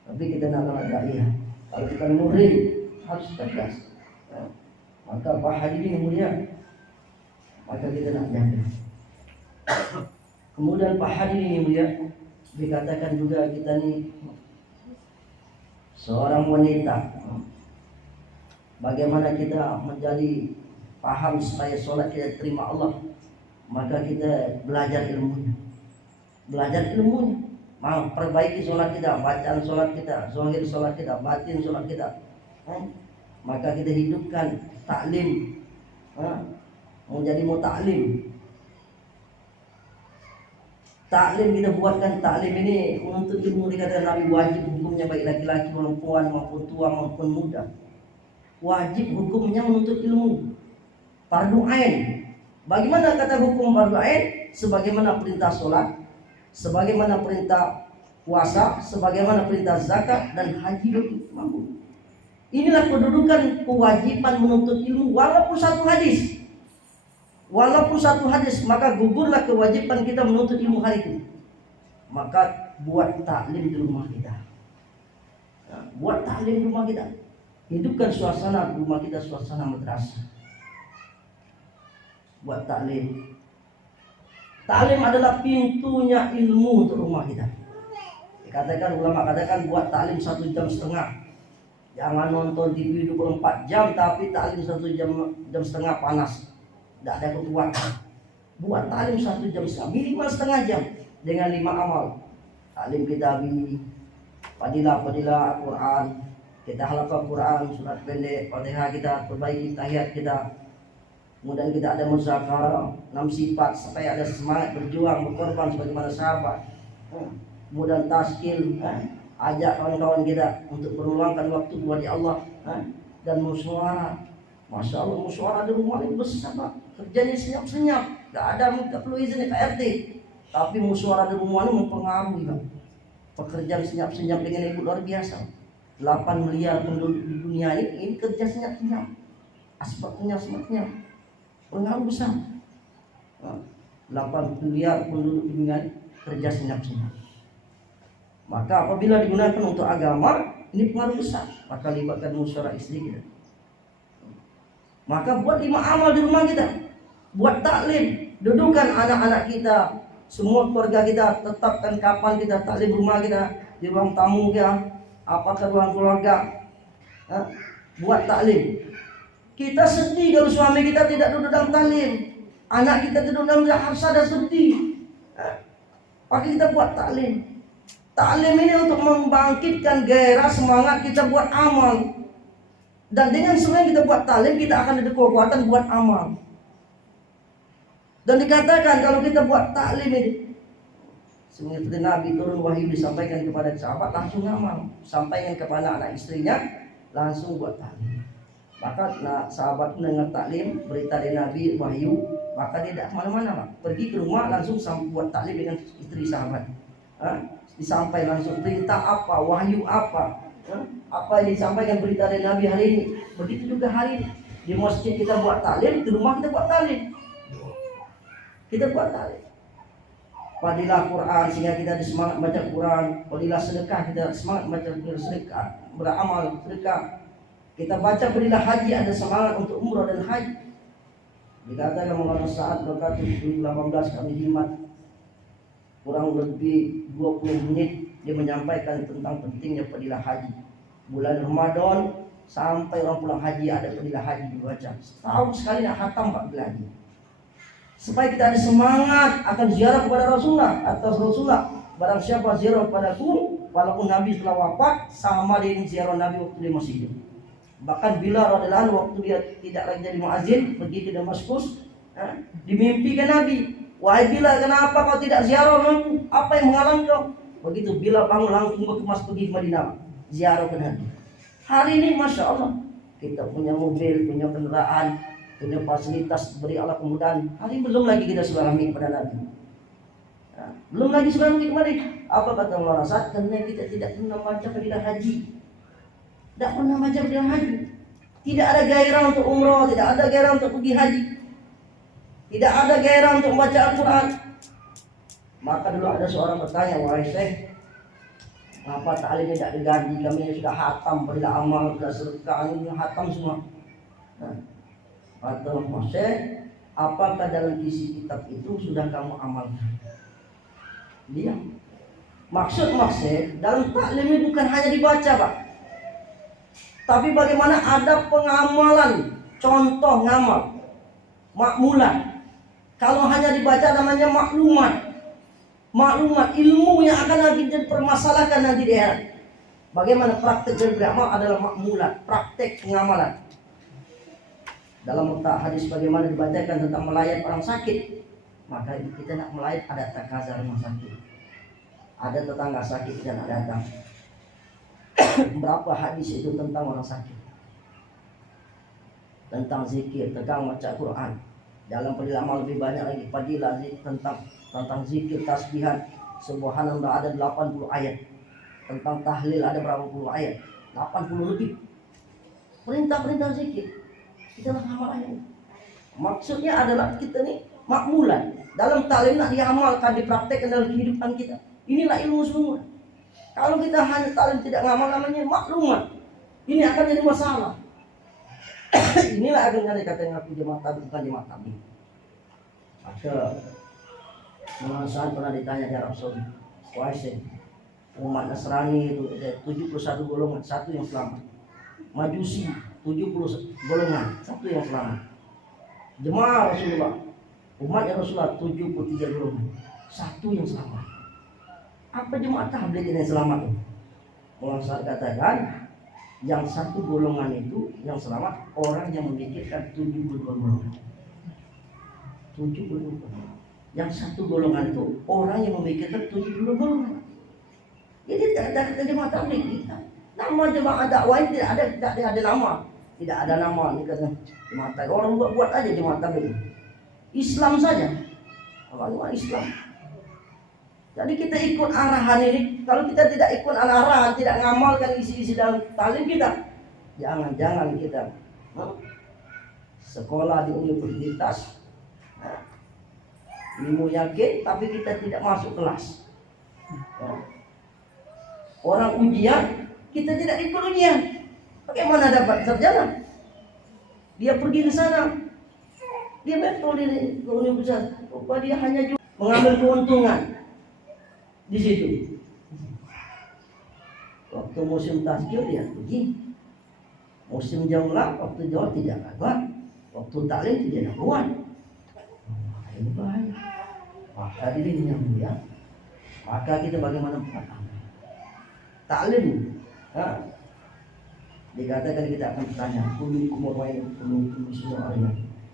Tapi kita nak dai. Kalau kita murid harus tegas. Maka Pak Hadirin mulia, maka kita nak jaga. Kemudian Pak Hadirin mulia, dikatakan juga kita ni seorang wanita. Bagaimana kita menjadi paham supaya solat kita terima Allah, maka kita belajar ilmunya. Belajar ilmunya. Mau perbaiki sholat kita, bacaan sholat kita, zahir sholat kita, batin sholat kita. Maka kita hidupkan taklim, menjadi mutaklim. Taklim kita buatkan taklim ini untuk ilmu dikatakan Nabi wajib hukumnya baik laki-laki, perempuan maupun tua maupun muda. Wajib hukumnya menuntut ilmu. Fardu ain. Bagaimana kata hukum fardu ain? Sebagaimana perintah sholat, sebagaimana perintah puasa, sebagaimana perintah zakat dan haji mampu. Inilah kedudukan kewajiban menuntut ilmu walaupun satu hadis. Walaupun satu hadis, maka gugurlah kewajiban kita menuntut ilmu hari itu. Maka buat taklim di rumah kita. Buat taklim di rumah kita. Hidupkan suasana rumah kita, suasana madrasah. Buat taklim. Taklim adalah pintunya ilmu untuk rumah kita. Dikatakan ulama katakan buat taklim 1,5 jam. Jangan nonton TV 24 jam tapi taklim 1,5 jam panas. Tidak ada kekuatan. Buat taklim 1,5 jam, minimal setengah jam dengan 5 amal. Taklim kita fadilah Al-Quran, kita hafal Quran, surat pendek, Fatihah kita, perbaiki tahiyat kita. Kemudian kita ada muzakarah 6 sifat supaya ada semangat berjuang berkorban sebagaimana sahabat. Kemudian taskil, ajak kawan-kawan kita untuk meluangkan waktu buat Allah, dan musyawarah. Masya Allah, musyawarah di rumah ini besar Pak. Kerjanya senyap-senyap, gak perlu izin PRT. Tapi musyawarah di rumah ini mempengaruhi Pak. Pekerjaan senyap-senyap dengan ibu luar biasa. 8 miliar penduduk di dunia ini kerja senyap-senyap. Aspek senyap-senyap. Pengaruh besar. 8 miliar penduduk di dunia ini kerja senyap-senyap. Maka apabila digunakan untuk agama, ini pengaruh besar. Maka libatkan musyawarah istri kita. Maka buat 5 amal di rumah kita. Buat taklim, dudukan anak-anak kita, semua keluarga kita, tetapkan kapan kita taklim rumah kita, di ruang tamu kita, apakah ruang keluarga. Buat taklim. Kita sedih kalau suami kita tidak duduk dalam taklim, anak kita duduk dalam hafsah dan sedih. Maka kita buat taklim. Taklim ini untuk membangkitkan gairah semangat kita buat amal. Dan dengan sering kita buat taklim, kita akan ada kekuatan buat amal. Dan dikatakan kalau kita buat taklim ini, seperti Nabi turun wahyu disampaikan kepada sahabat, langsung amal. Sampaikan kepada anak istrinya, langsung buat taklim. Maka sahabat mendengar taklim, berita dari Nabi wahyu, maka dia tidak kemana-mana, Pak. Pergi ke rumah langsung buat taklim dengan istri sahabat. Disampaikan langsung perintah apa, wahyu apa. Apa yang disampaikan berita dari Nabi hari ini. Begitu juga hari ini. Di masjid kita buat taklim, di rumah kita buat taklim. Kita buat taklim. Fadilah Quran sehingga kita ada semangat baca Quran. Fadilah sedekah kita semangat baca sedekah, beramal sedekah. Kita baca fadilah haji ada semangat untuk umrah dan haji. Dikatakan Maulana Sa'ad berkata 18 kami jimat kurang lebih 20 menit dia menyampaikan tentang pentingnya fadilah haji. Bulan Ramadan sampai orang pulang haji ada fadilah haji dibaca. Setahun sekali nak khatam Pak haji. Supaya kita ada semangat akan ziarah kepada Rasulullah atau Rasulullah. Barang siapa ziarah kepadaku, walaupun Nabi telah wafat, sama dengan ziarah Nabi waktu dia masih hidup. Bahkan Bilal radhiyallahu anhu waktu dia tidak lagi jadi muazin, pergi ke Damaskus, dimimpikan Nabi, wahai Bilal, kenapa kau tidak ziarah aku? Apa yang menghalang kau? Begitu Bilal bangun langsung berkemas pergi ke Madinah, ziarah ke Nabi. Hari ini Masya Allah, kita punya mobil, punya kendaraan, punya fasilitas, beri Allah kemudahan. Hari belum lagi kita selami kepada Nabi. Belum lagi selami kemarin. Apa kata Maulana Sa'ad? Karena kita tidak pernah baca fadilah haji. Tidak pernah baca fadilah haji. Tidak ada gairah untuk umrah, tidak ada gairah untuk pergi haji. Tidak ada gairah untuk membaca Al-Quran. Maka dulu ada seorang bertanya, wahai Syekh, kenapa taklim tidak diganti? Kami sudah hatam fadilah amal, sudah sedekah, ini hatam semua. Kata Syekh, apakah dalam isi kitab itu sudah kamu amalkan? Dia maksud dalam taklim ini bukan hanya dibaca Pak, tapi bagaimana ada pengamalan, contoh ngamal, makmulan. Kalau hanya dibaca namanya maklumat ilmu yang akan kita permasalahkan nanti di akhirat. Bagaimana praktek dan beramal adalah makmulat, praktek pengamalan. Dalam hadis bagaimana dibacakan tentang melayat orang sakit, maka kita nak melayat ada takazar rumah sakit, ada tetangga sakit dan ada datang. Berapa hadis itu tentang orang sakit, tentang zikir, tentang baca Quran. Dalam fadilah amal lebih banyak lagi fadilah tentang zikir, tasbihan. Subhanallah ada 80 ayat. Tentang tahlil ada berapa puluh ayat? 80 lebih. Perintah-perintah zikir. Kita nak amal ayat. Maksudnya adalah kita ni makmulan. Dalam taklim nak diamalkan, dipraktekkan dalam kehidupan kita. Inilah ilmu semua. Kalau kita hanya taklim tidak ngamal namanya maklumat. Ini akan jadi masalah. Inilah akan jadi kata yang aku jemaah tabligh, bukan jemaah tabligh. Maka Maulana pernah ditanya di Arab Saudi, wahai Syekh, umat Nasrani itu ada 71 golongan, satu yang selamat. Majusi 70 golongan, satu yang selamat. Jemaah Rasulullah, umatnya Rasulullah 73 golongan, satu yang selamat. Apa jemaah tabligh ini yang selamat? Maulana katakan, yang satu golongan itu yang selamat orang yang memikirkan 70 golongan. 70 golongan. Yang satu golongan itu orang yang memikirkan 70 golongan. Jadi tidak ada kata jemaah tabligh kita. Nama jemaah dakwah tidak ada nama. Tidak ada nama ni kata jemaah tabligh. Orang buat aja jemaah tabligh. Islam saja. Apa Islam? Jadi kita ikut arahan ini. Kalau kita tidak ikut arahan, tidak ngamalkan isi-isi dalam taklim kita, jangan kita sekolah di universitas, ilmu yakin, tapi kita tidak masuk kelas. Orang ujian, kita tidak ikut ujian. Bagaimana dapat sarjana? Dia pergi ke sana, dia betul di universitas, bahwa dia hanya mengambil keuntungan di situ. Waktu musim tasjid dia pergi, musim jaulah, waktu jauh tidak kabar, waktu taklim tidak kawan. Ini bahaya. Maka dirinya mulia, maka kita bagaimana buat taklim? Dikatakan kita akan bertanya,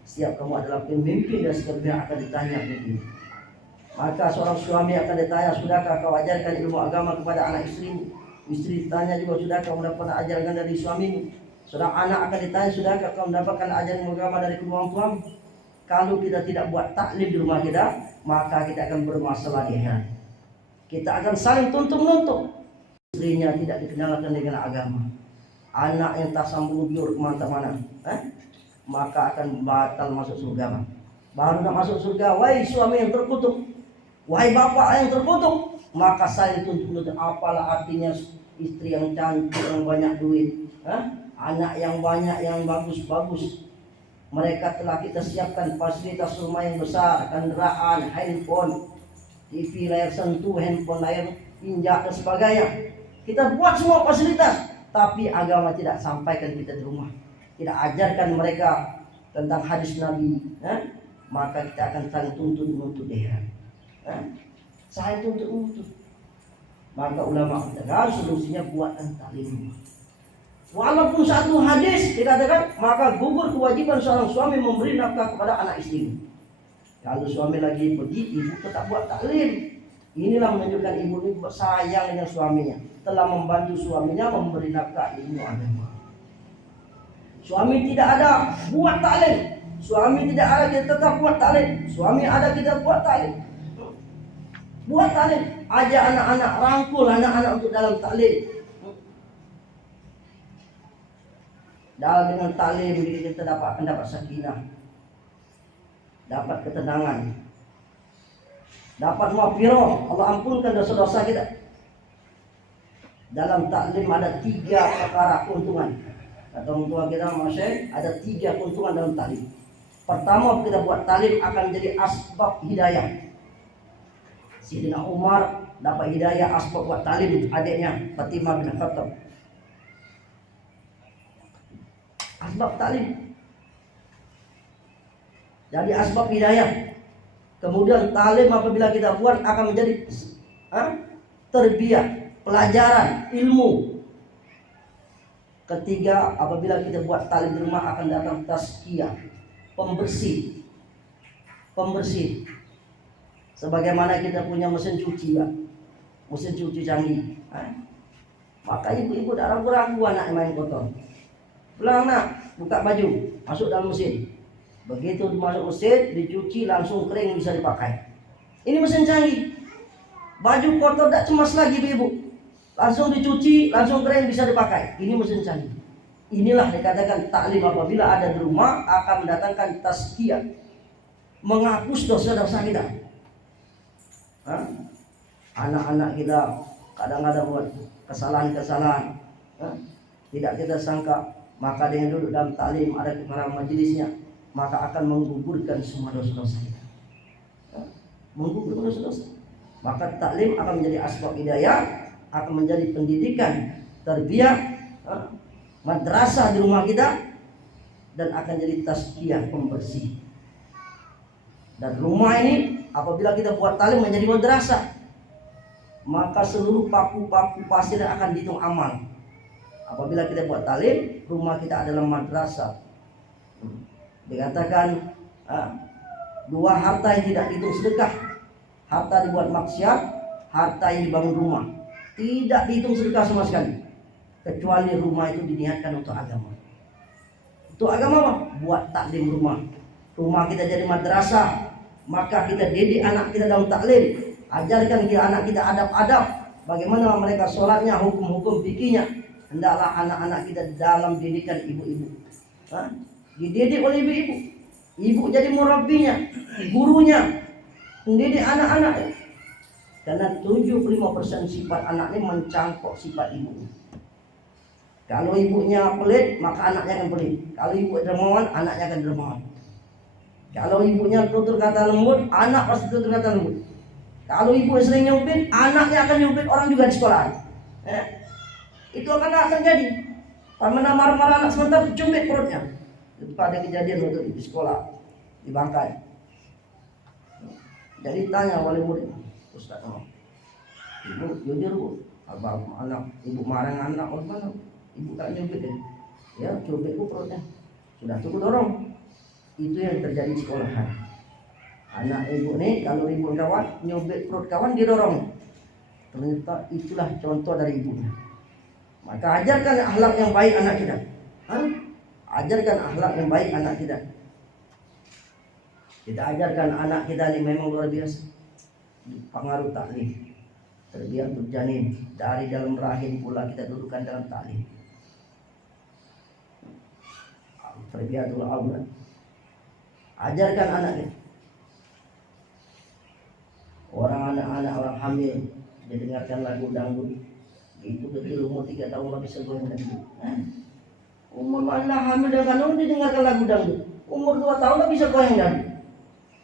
setiap kamu adalah pemimpin dan setiap pihak akan ditanya begini. Maka seorang suami akan ditanya, sudahkah kau ajarkan ilmu agama kepada anak istrimu? Istri ditanya juga, sudahkah kau mendapatkan ajaran dari suamimu? Seorang anak akan ditanya, sudahkah kau mendapatkan ajaran agama dari kedua orang tuamu? Kalau kita tidak buat taklim di rumah kita, maka kita akan bermasalah di akhirat. Kita akan saling tuntut-menuntut. Istrinya tidak dikenalkan dengan agama, anak yang tak sambung biur kemana-mana, maka akan batal masuk surga. Baru nak masuk surga, wahai suami yang terkutuk, wahai bapak yang terkutuk, maka saya tuntut-menuntut. Apalah artinya istri yang cantik, yang banyak duit, anak yang banyak, yang bagus-bagus. Mereka telah kita siapkan fasilitas rumah yang besar, kendaraan, handphone, TV, layar sentuh, handphone, layar injak dan sebagainya. Kita buat semua fasilitas, tapi agama tidak sampaikan kita di rumah, tidak ajarkan mereka tentang hadis Nabi, maka kita akan saling tuntut-menuntut dia. Saya tuntut-menuntut. Maka ulama katakan solusinya buatkan taklim. Walaupun satu hadis dikatakan, maka gugur kewajiban seorang suami memberi nafkah kepada anak istrinya. Kalau suami lagi pergi, ibu tetap buat taklim. Inilah menunjukkan ibu ini sayang dengan suaminya, telah membantu suaminya memberi nafkah ilmu agama. Suami tidak ada, buat taklim. Suami tidak ada, kita tetap buat taklim. Suami ada, kita buat taklim. Buat taklim, ajak anak-anak, rangkul anak-anak untuk dalam taklim. Dalam dengan taklim kita akan dapat sakinah, dapat ketenangan, dapat maghfirah, Allah ampunkan dosa-dosa kita. Dalam taklim ada 3 perkara keuntungan. Kata orang tua kita, Masya, ada 3 keuntungan dalam taklim. Pertama, kita buat taklim akan menjadi asbab hidayah. Sayyidina Umar dapat hidayah asbab buat taklim adiknya Fatimah bin Khattab. Asbab taklim. Jadi asbab hidayah. Kemudian taklim apabila kita buat akan menjadi terbiak, pelajaran, ilmu. Ketiga, apabila kita buat taklim di rumah akan datang tazkiyah, pembersih. Pembersih. Sebagaimana kita punya mesin cuci, ya. Mesin cuci canggih. Maka ibu-ibu tak ragu-ragu anak main kotor. Pulang nak, buka baju, masuk dalam mesin. Begitu masuk mesin, dicuci langsung kering bisa dipakai. Ini mesin canggih. Baju kotor tak cemas lagi ibu. Langsung dicuci, langsung kering bisa dipakai. Ini mesin canggih. Inilah dikatakan taklim apabila ada di rumah akan mendatangkan tazkiyah, menghapus dosa-dosa kita. Anak-anak kita kadang-kadang buat kesalahan-kesalahan, tidak kita sangka, maka dengan duduk dalam taklim ada kepada majelisnya, maka akan menggugurkan semua dosa-dosa kita. Menggugurkan dosa-dosa. Maka taklim akan menjadi asbab hidayah, akan menjadi pendidikan, tarbiyah, madrasah di rumah kita, dan akan jadi tazkiyah, pembersih. Dan rumah ini apabila kita buat taklim menjadi madrasah, maka seluruh paku-paku pasir akan dihitung amal. Apabila kita buat taklim, rumah kita adalah madrasah. Dikatakan 2 harta yang tidak dihitung sedekah, harta dibuat maksiat, harta yang dibangun rumah, tidak dihitung sedekah sama sekali, kecuali rumah itu diniatkan untuk agama. Untuk agama apa? Buat taklim rumah. Rumah kita jadi madrasah, maka kita didik anak kita dalam taklim. Ajarkan kita anak kita adab-adab, bagaimana mereka sholatnya, hukum-hukum fikihnya. Hendaklah anak-anak kita dalam didikan ibu-ibu. Dididik oleh ibu-ibu. Ibu jadi murabbinya, gurunya, mendidik anak-anak. Karena 75% sifat anak ini mencangkok sifat ibu. Kalau ibunya pelit, maka anaknya akan pelit. Kalau ibu dermawan, anaknya akan dermawan. Kalau ibunya tutur kata lembut, anak pasti tutur kata lembut. Kalau ibu sering nyupit, anaknya akan nyupit orang juga di sekolah. Itu akan terjadi. Pernah marah-marah anak sebentar, cubit perutnya. Itu ada kejadian waktu di sekolah, di Bangkai. Jadi tanya wali murid, Ustaz, ibu jujur bu, abang anak, ibu marah anak, mana? Ibu tak nyubit ya. Ya, cubit perutnya. Sudah cukup dorong. Itu yang terjadi di sekolahan. Anak ibu nih kalau ribut kawan, nyubit perut kawan didorong. Ternyata itulah contoh dari ibunya. Maka ajarkan akhlak yang baik anak kita. Ajarkan akhlak yang baik anak kita. Kita ajarkan anak kita ini memang luar biasa. Pengaruh taklim. Terbiatul janin, dari dalam rahim pula kita dudukkan dalam taklim. Terbiatul aulad. Ajarkan anaknya. Orang anak-anak orang hamil didengarkan lagu dangdut. Itu kecil umur 3 tahun lebih segoyang dangdut. Umur anak hamil dan kandung didengarkan lagu dangdut. Umur 2 tahun lebih segoyang dangdut.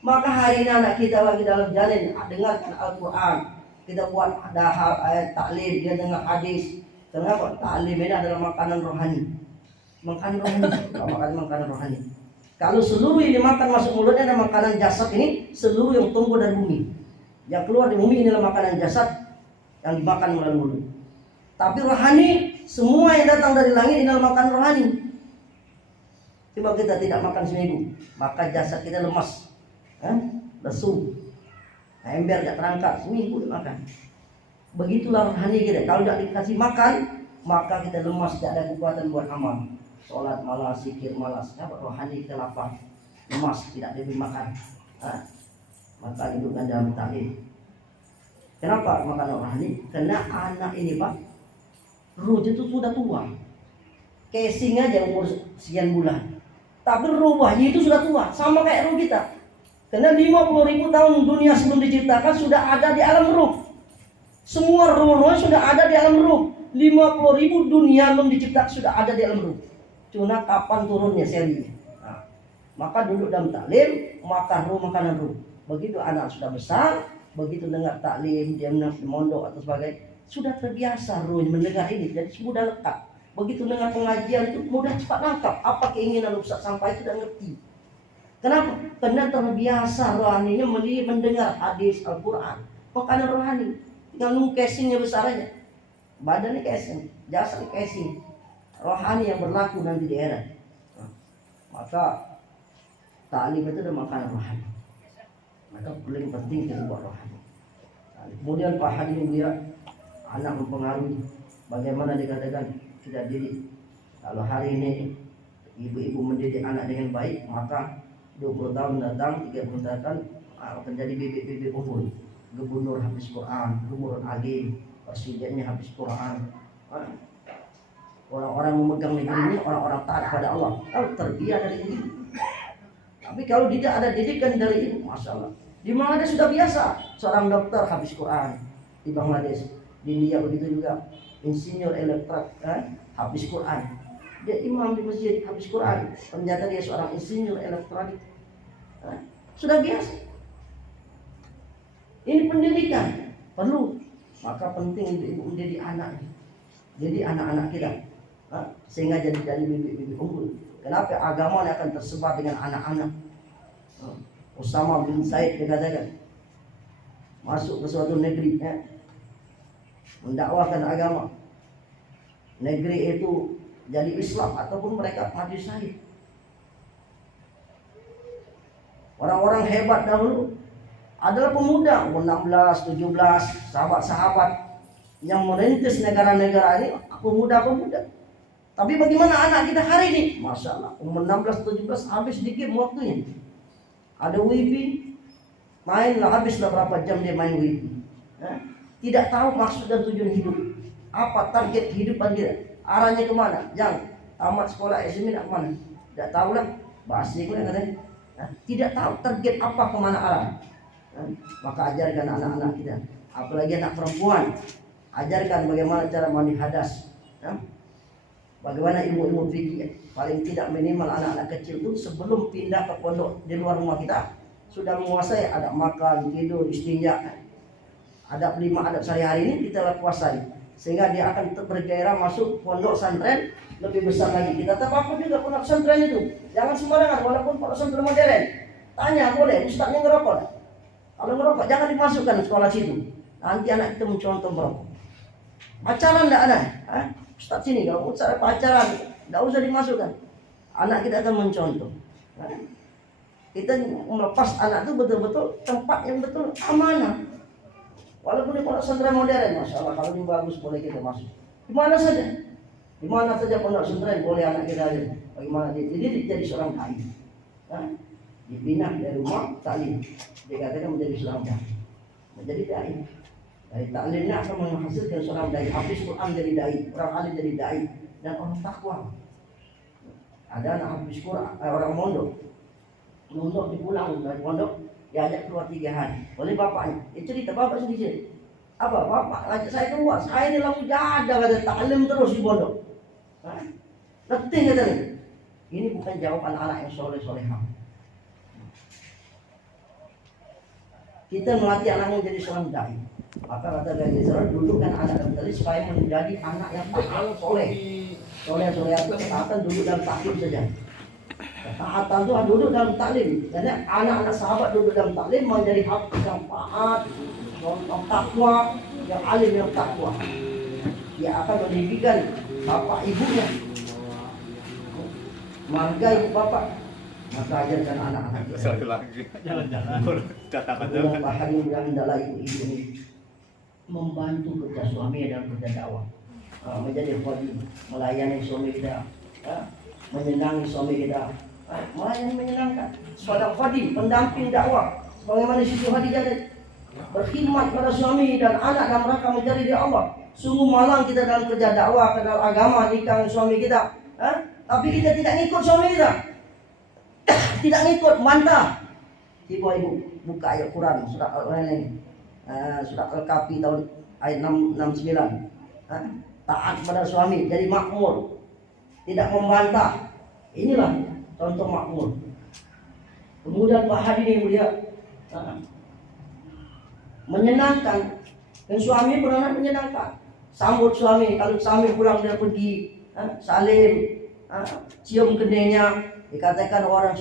Maka hari ini anak kita lagi dalam janin, dengarkan Al-Quran. Kita buat ada ayat taklim, dia dengar hadis. Kenapa? Taklim ini adalah makanan rohani. Makanan rohani, makanan rohani. Kalau seluruh yang dimakan masuk mulutnya ada makanan jasad ini, seluruh yang tumbuh dari bumi. Yang keluar dari bumi inilah makanan jasad yang dimakan melalui mulut. Tapi rohani, semua yang datang dari langit inilah makanan rohani. Coba kita tidak makan seminggu, maka jasad kita lemas, lesu, ember tidak terangkat, seminggu dimakan. Begitulah rohani kita. Kalau tidak dikasih makan, maka kita lemas, tidak ada kekuatan buat amal. Sholat malas, zikir malas. Rohani kita lapar, lemas, tidak diberi makan. Maka hidupkan dalam taklim. Kenapa makan rohani? Karena anak ini Pak, ruh itu sudah tua. Casing aja umur sekian bulan. Tapi ruh bayi itu sudah tua, sama kayak ruh kita. Karena 50.000 tahun dunia sebelum diciptakan sudah ada di alam ruh. Semua ruh-ruh sudah ada di alam ruh. 50.000 dunia belum diciptakan sudah ada di alam ruh. Cuma kapan turunnya serinya. Maka duduk dalam taklim, makan ruh, makanan ruh. Begitu anak sudah besar, begitu dengar taklim, dia mondok atau sebagainya, sudah terbiasa ruh mendengar ini, jadi sudah lekat. Begitu dengar pengajian itu mudah cepat nangkap apa keinginan Ustaz sampai itu sudah ngerti. Kenapa? Karena terbiasa rohaninya mendengar hadis Al-Quran. Makanan rohani, tinggal nunggu casingnya besar aja. Badannya casing, jasad casing. Rohani yang berlaku nanti di akhirat. Maka taklim itu adalah makanan rohani. Maka paling penting kita buat rohani. Kemudian Pak Hadim dia anak mempengaruhi. Bagaimana dikatakan tidak didik. Kalau hari ini ibu-ibu mendidik anak dengan baik, maka 20 tahun datang, 30 datang akan jadi bibit-bibit unggul. Gubernur habis Quran, gubernur alim, presidennya habis Quran. Orang-orang memegang negeri ini orang-orang taat pada Allah. Kalau terbiasa dari ini. Tapi kalau tidak ada didikan dari ibu, masalah. Di mana dia sudah biasa, seorang dokter habis Quran di Bangladesh, di India begitu juga, insinyur elektrik habis Quran. Dia imam di masjid habis Quran, ternyata dia seorang insinyur elektronik. Sudah biasa. Ini pendidikan perlu, maka penting ibu mendidik anak, jadi anak-anak kita, sehingga jadi bibit-bibit unggul. Kenapa agama akan tersebar dengan anak-anak? Usama bin Said dikatakan masuk ke suatu negeri, mendakwahkan agama. Negeri itu jadi Islam ataupun mereka mati syahid. Orang-orang hebat dahulu adalah pemuda umur 16, 17, sahabat-sahabat yang merintis negara-negara ini, pemuda-pemuda. Tapi bagaimana anak kita hari ini? Masya Allah, umur 16, 17 habis di game waktunya. Ada wifi, mainlah, habislah berapa jam dia main wifi. Tidak tahu maksud dan tujuan hidup. Apa target kehidupan dia? Arahnya kemana? Jangan tamat sekolah SMA nak kemana? Tidak tahu lah. Bahasa itu katanya. Tidak tahu target apa kemana arah. Maka ajarkan anak-anak kita, apalagi anak perempuan, ajarkan bagaimana cara mandi hadas. Bagaimana ilmu-ilmu fikih, paling tidak minimal anak-anak kecil itu sebelum pindah ke pondok di luar rumah kita sudah menguasai adab makan, tidur, istinja, adab 5 adab sehari-hari ini kita kuasai, sehingga dia akan bergairah masuk pondok pesantren lebih besar lagi. Kita terpaku juga pondok pesantren itu, jangan sembarangan, walaupun pondok pesantren modern. Tanya boleh, ustaznya ngerokok. Kalau ngerokok jangan dimasukkan sekolah situ, nanti anak kita mencontoh merokok. Pacaran tidak ada. Ustaz sini kalau cara pacaran nggak usah dimasukkan. Anak kita akan mencontoh. Nah, kita melepas anak itu betul-betul tempat yang betul amanah. Walaupun di pondok pesantren modern, masya Allah, kalau ini bagus boleh kita masuk. Di mana saja, di mana saja pondok pesantren boleh anak kita ada. Bagaimana dia jadi seorang dai. Nah, dibina dari rumah taklim, dikatakan menjadi seorang dai, menjadi dai. Dari taklimnya akan menghasilkan seorang dai, hafiz Quran jadi dai, orang alim jadi dai, dan orang takwa. Ada anak hafiz Quran, orang mondok dipulang dari pondok, diajak keluar 3 hari oleh bapaknya. Dia cerita, bapak sedih. Apa bapak ngajak saya keluar, saya ini langsung jaga kata taklim terus di pondok. Letih katanya. Ini bukan jawaban anak yang soleh-solehah. Kita melatih anak menjadi seorang dai. Maka kata Gaya Israel, dudukkan anak tadi supaya menjadi anak yang soleh. Soleh itu ketaatan duduk dalam taklim saja. Ketaatan itu duduk dalam taklim. Karena anak-anak sahabat duduk dalam taklim menjadi hafiz yang taat, yang takwa, yang alim yang takwa. Dia akan mendidikan bapak ibunya, marga ibu bapak. Maka ajarkan anak-anak kita. Jalan-jalan. Bulan hari yang adalah ibu ini membantu kerja suami dalam kerja dakwah, menjadi khadi, melayani suami kita, menyenangi suami kita, melayani menyenangkan. Seorang khadi, pendamping dakwah, bagaimana Siti Khadijah berkhidmat pada suami dan anak dalam rangka mencari ridha Allah. Sungguh malang kita dalam kerja dakwah, kenal agama, nikah suami kita, tapi kita tidak ngikut suami kita, tidak ngikut, mantap. Ibu buka ayat Quran surat surat Al-Kahfi tahun ayat 69. Taat pada suami, jadi makmur, tidak membantah. Inilah contoh makmur. Kemudian Pak Hadi ini dia menyenangkan, dan suami benar-benar menyenangkan. Sambut suami, kalau suami pulang dia pergi, salim, cium keningnya. Dikatakan seorang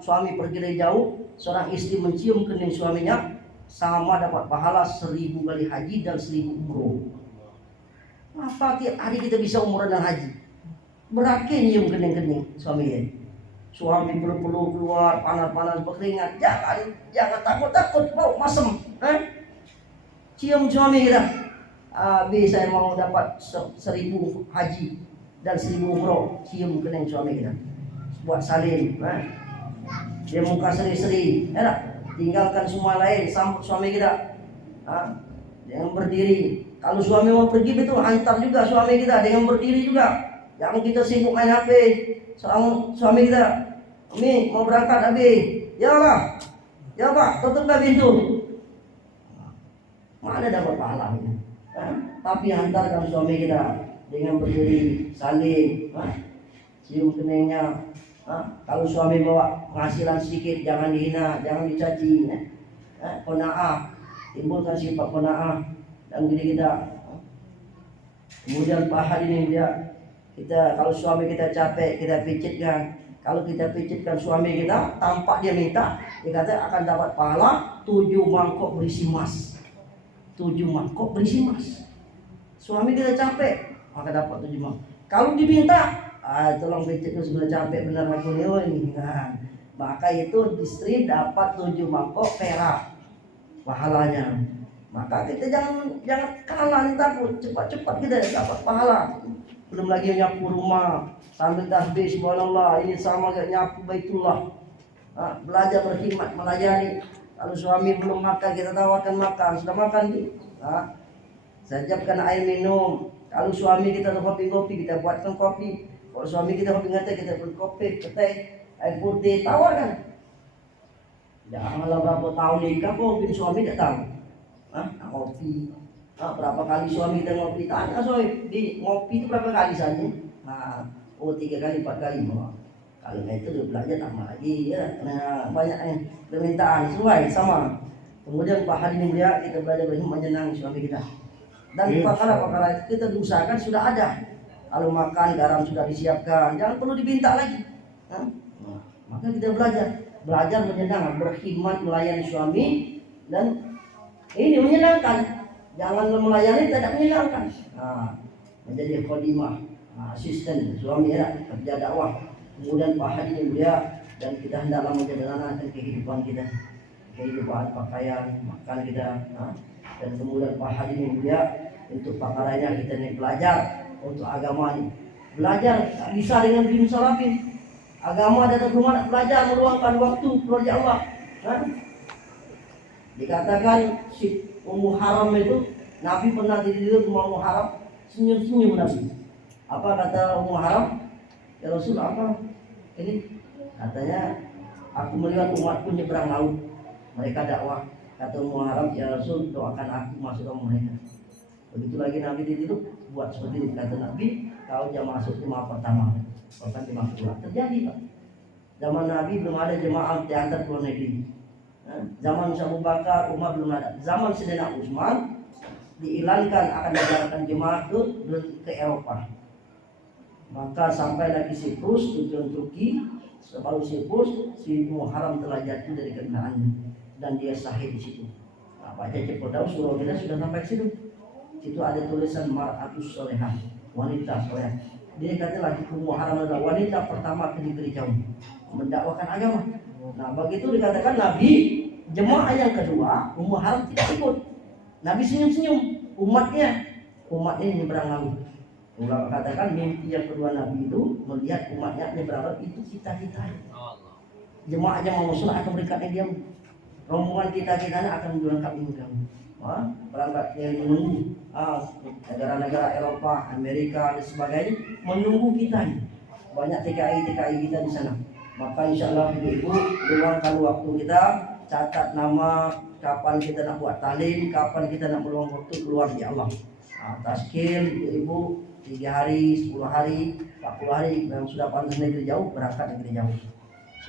suami pergi dari jauh, seorang istri mencium kening suaminya, sama dapat pahala 1000 kali haji dan 1000 umroh. Apa tiap hari kita bisa umroh dan haji? Berarti nyium kening-kening suami. Suami perlu keluar panas-panas berkeringat, jangan takut bau masem. Cium suami kita. Saya mau dapat 1000 haji dan 1000 umroh, cium kening suami kita. Buat salim, dia muka seri-seri, tinggalkan semua lain, sambut suami kita, jangan berdiri. Kalau suami mau pergi betul, hantar juga suami kita dengan berdiri juga. Jangan kita sibuk main HP. Suami kita, Umi mau berangkat Abi, ya Allah, ya Pak, tutuplah pintu. Mana dapat pahala ini? Tapi hantarkan suami kita dengan berdiri, salim, cium keningnya. Kalau suami bawa penghasilan sedikit, jangan dihina, jangan dicaci. Qanaah, timbulkan sifat qanaah dan diri kita. Kemudian pahala ini kita kalau suami kita capek, kita pijitkan. Kalau kita pijitkan suami kita, tampak dia minta, dia kata akan dapat pahala 7 mangkok berisi emas. 7 mangkok berisi emas. Suami kita capek, maka dapat 7 mangkok. Kalau diminta, tolong pijit sudah capek benar aku ini. Maka itu istri dapat 7 mangkok perak pahalanya. Maka kita jangan kalah, takut, cepat-cepat kita dapat pahala. Belum lagi nyapu rumah sambil tasbih subhanallah, ini sama kayak nyapu Baitullah. Belajar berkhidmat, melayani. Kalau suami belum makan, kita tawarkan makan. Sudah makan nih? Siapkan air minum. Kalau suami kita kopi-kopi, kita buatkan kopi. Kalau suami kita kopi ngeteh, kita buat kopi, teh, air putih, tawarkan. Janganlah berapa tahun nikah kok suami tidak tahu. Ngopi. Berapa kali suami kita ngopi? Tanya suami, di ngopi itu berapa kali saja? 3 kali, 4 kali. Kalau itu dia belajar tambah lagi ya. Banyak permintaan sesuai sama. Kemudian Pak hari ini kita belajar menyenangi suami kita. Dan perkara-perkara itu kita usahakan sudah ada. Kalau makan garam sudah disiapkan, jangan perlu diminta lagi. Maka kita belajar menyenangkan, berkhidmat melayani suami, dan ini menyenangkan. Jangan melayani tidak menyenangkan. menjadi khodimah, asisten suami anak kerja dakwah. Kemudian Pak Haji yang mulia, dan kita hendaklah menjalankan kehidupan kita, kehidupan pakaian, makan kita, dan kemudian Pak Haji yang mulia, untuk pakaranya kita ini belajar untuk agama ini. Belajar tak bisa dengan bin salafin. Agama datang rumah nak belajar, meluangkan waktu keluarga Allah. Dikatakan si Ummu Haram itu, Nabi pernah tidur rumah Ummu Haram, senyum-senyum Nabi. Apa kata Ummu Haram? Ya Rasul, apa ini? Katanya, aku melihat umatku nyebrang laut, mereka dakwah. Kata Ummu Haram, ya Rasul, doakan aku masuk ke mereka. Begitu lagi Nabi tidur, buat seperti itu. Kata Nabi, kau jangan masuk jemaah pertama, bahkan jemaah kedua. Terjadi Pak. Zaman Nabi belum ada jemaah diantar ke luar negeri. Zaman Abu Bakar, Umar belum ada. Zaman Sayyidina Utsman diilankan akan dijalankan jemaah ke Eropa. Maka sampai lagi Siprus, tujuan Turki. Sebelum Siprus, si Muharram telah jatuh dari kendaraannya dan dia sahih di situ. Nah, baca Cepodau surah kita sudah sampai ke situ. Situ ada tulisan Mar'atus Solehah, wanita soleh. Dia kata lagi Muharram adalah wanita pertama ke negeri jauh mendakwakan agama. Nah, begitu dikatakan Nabi, jemaah yang kedua, Ummu Haram tidak ikut. Nabi senyum-senyum, umatnya nyebrang laut. Ulama katakan mimpi yang kedua Nabi itu melihat umatnya nyebrang laut, itu kita-kita. Jemaahnya mau sholat akan berangkat dia. Rombongan kita-kita akan berangkat kamu. Berangkat yang menunggu negara-negara Eropa, Amerika dan sebagainya menunggu kita. Banyak TKI kita di sana. Maka insya Allah ibu luangkan waktu kita, catat nama, kapan kita nak buat talim, kapan kita nak meluang waktu keluar di Allah. Taskil ibu 3 hari, 10 hari, 40 hari yang sudah pantas negeri jauh, berangkat negeri jauh.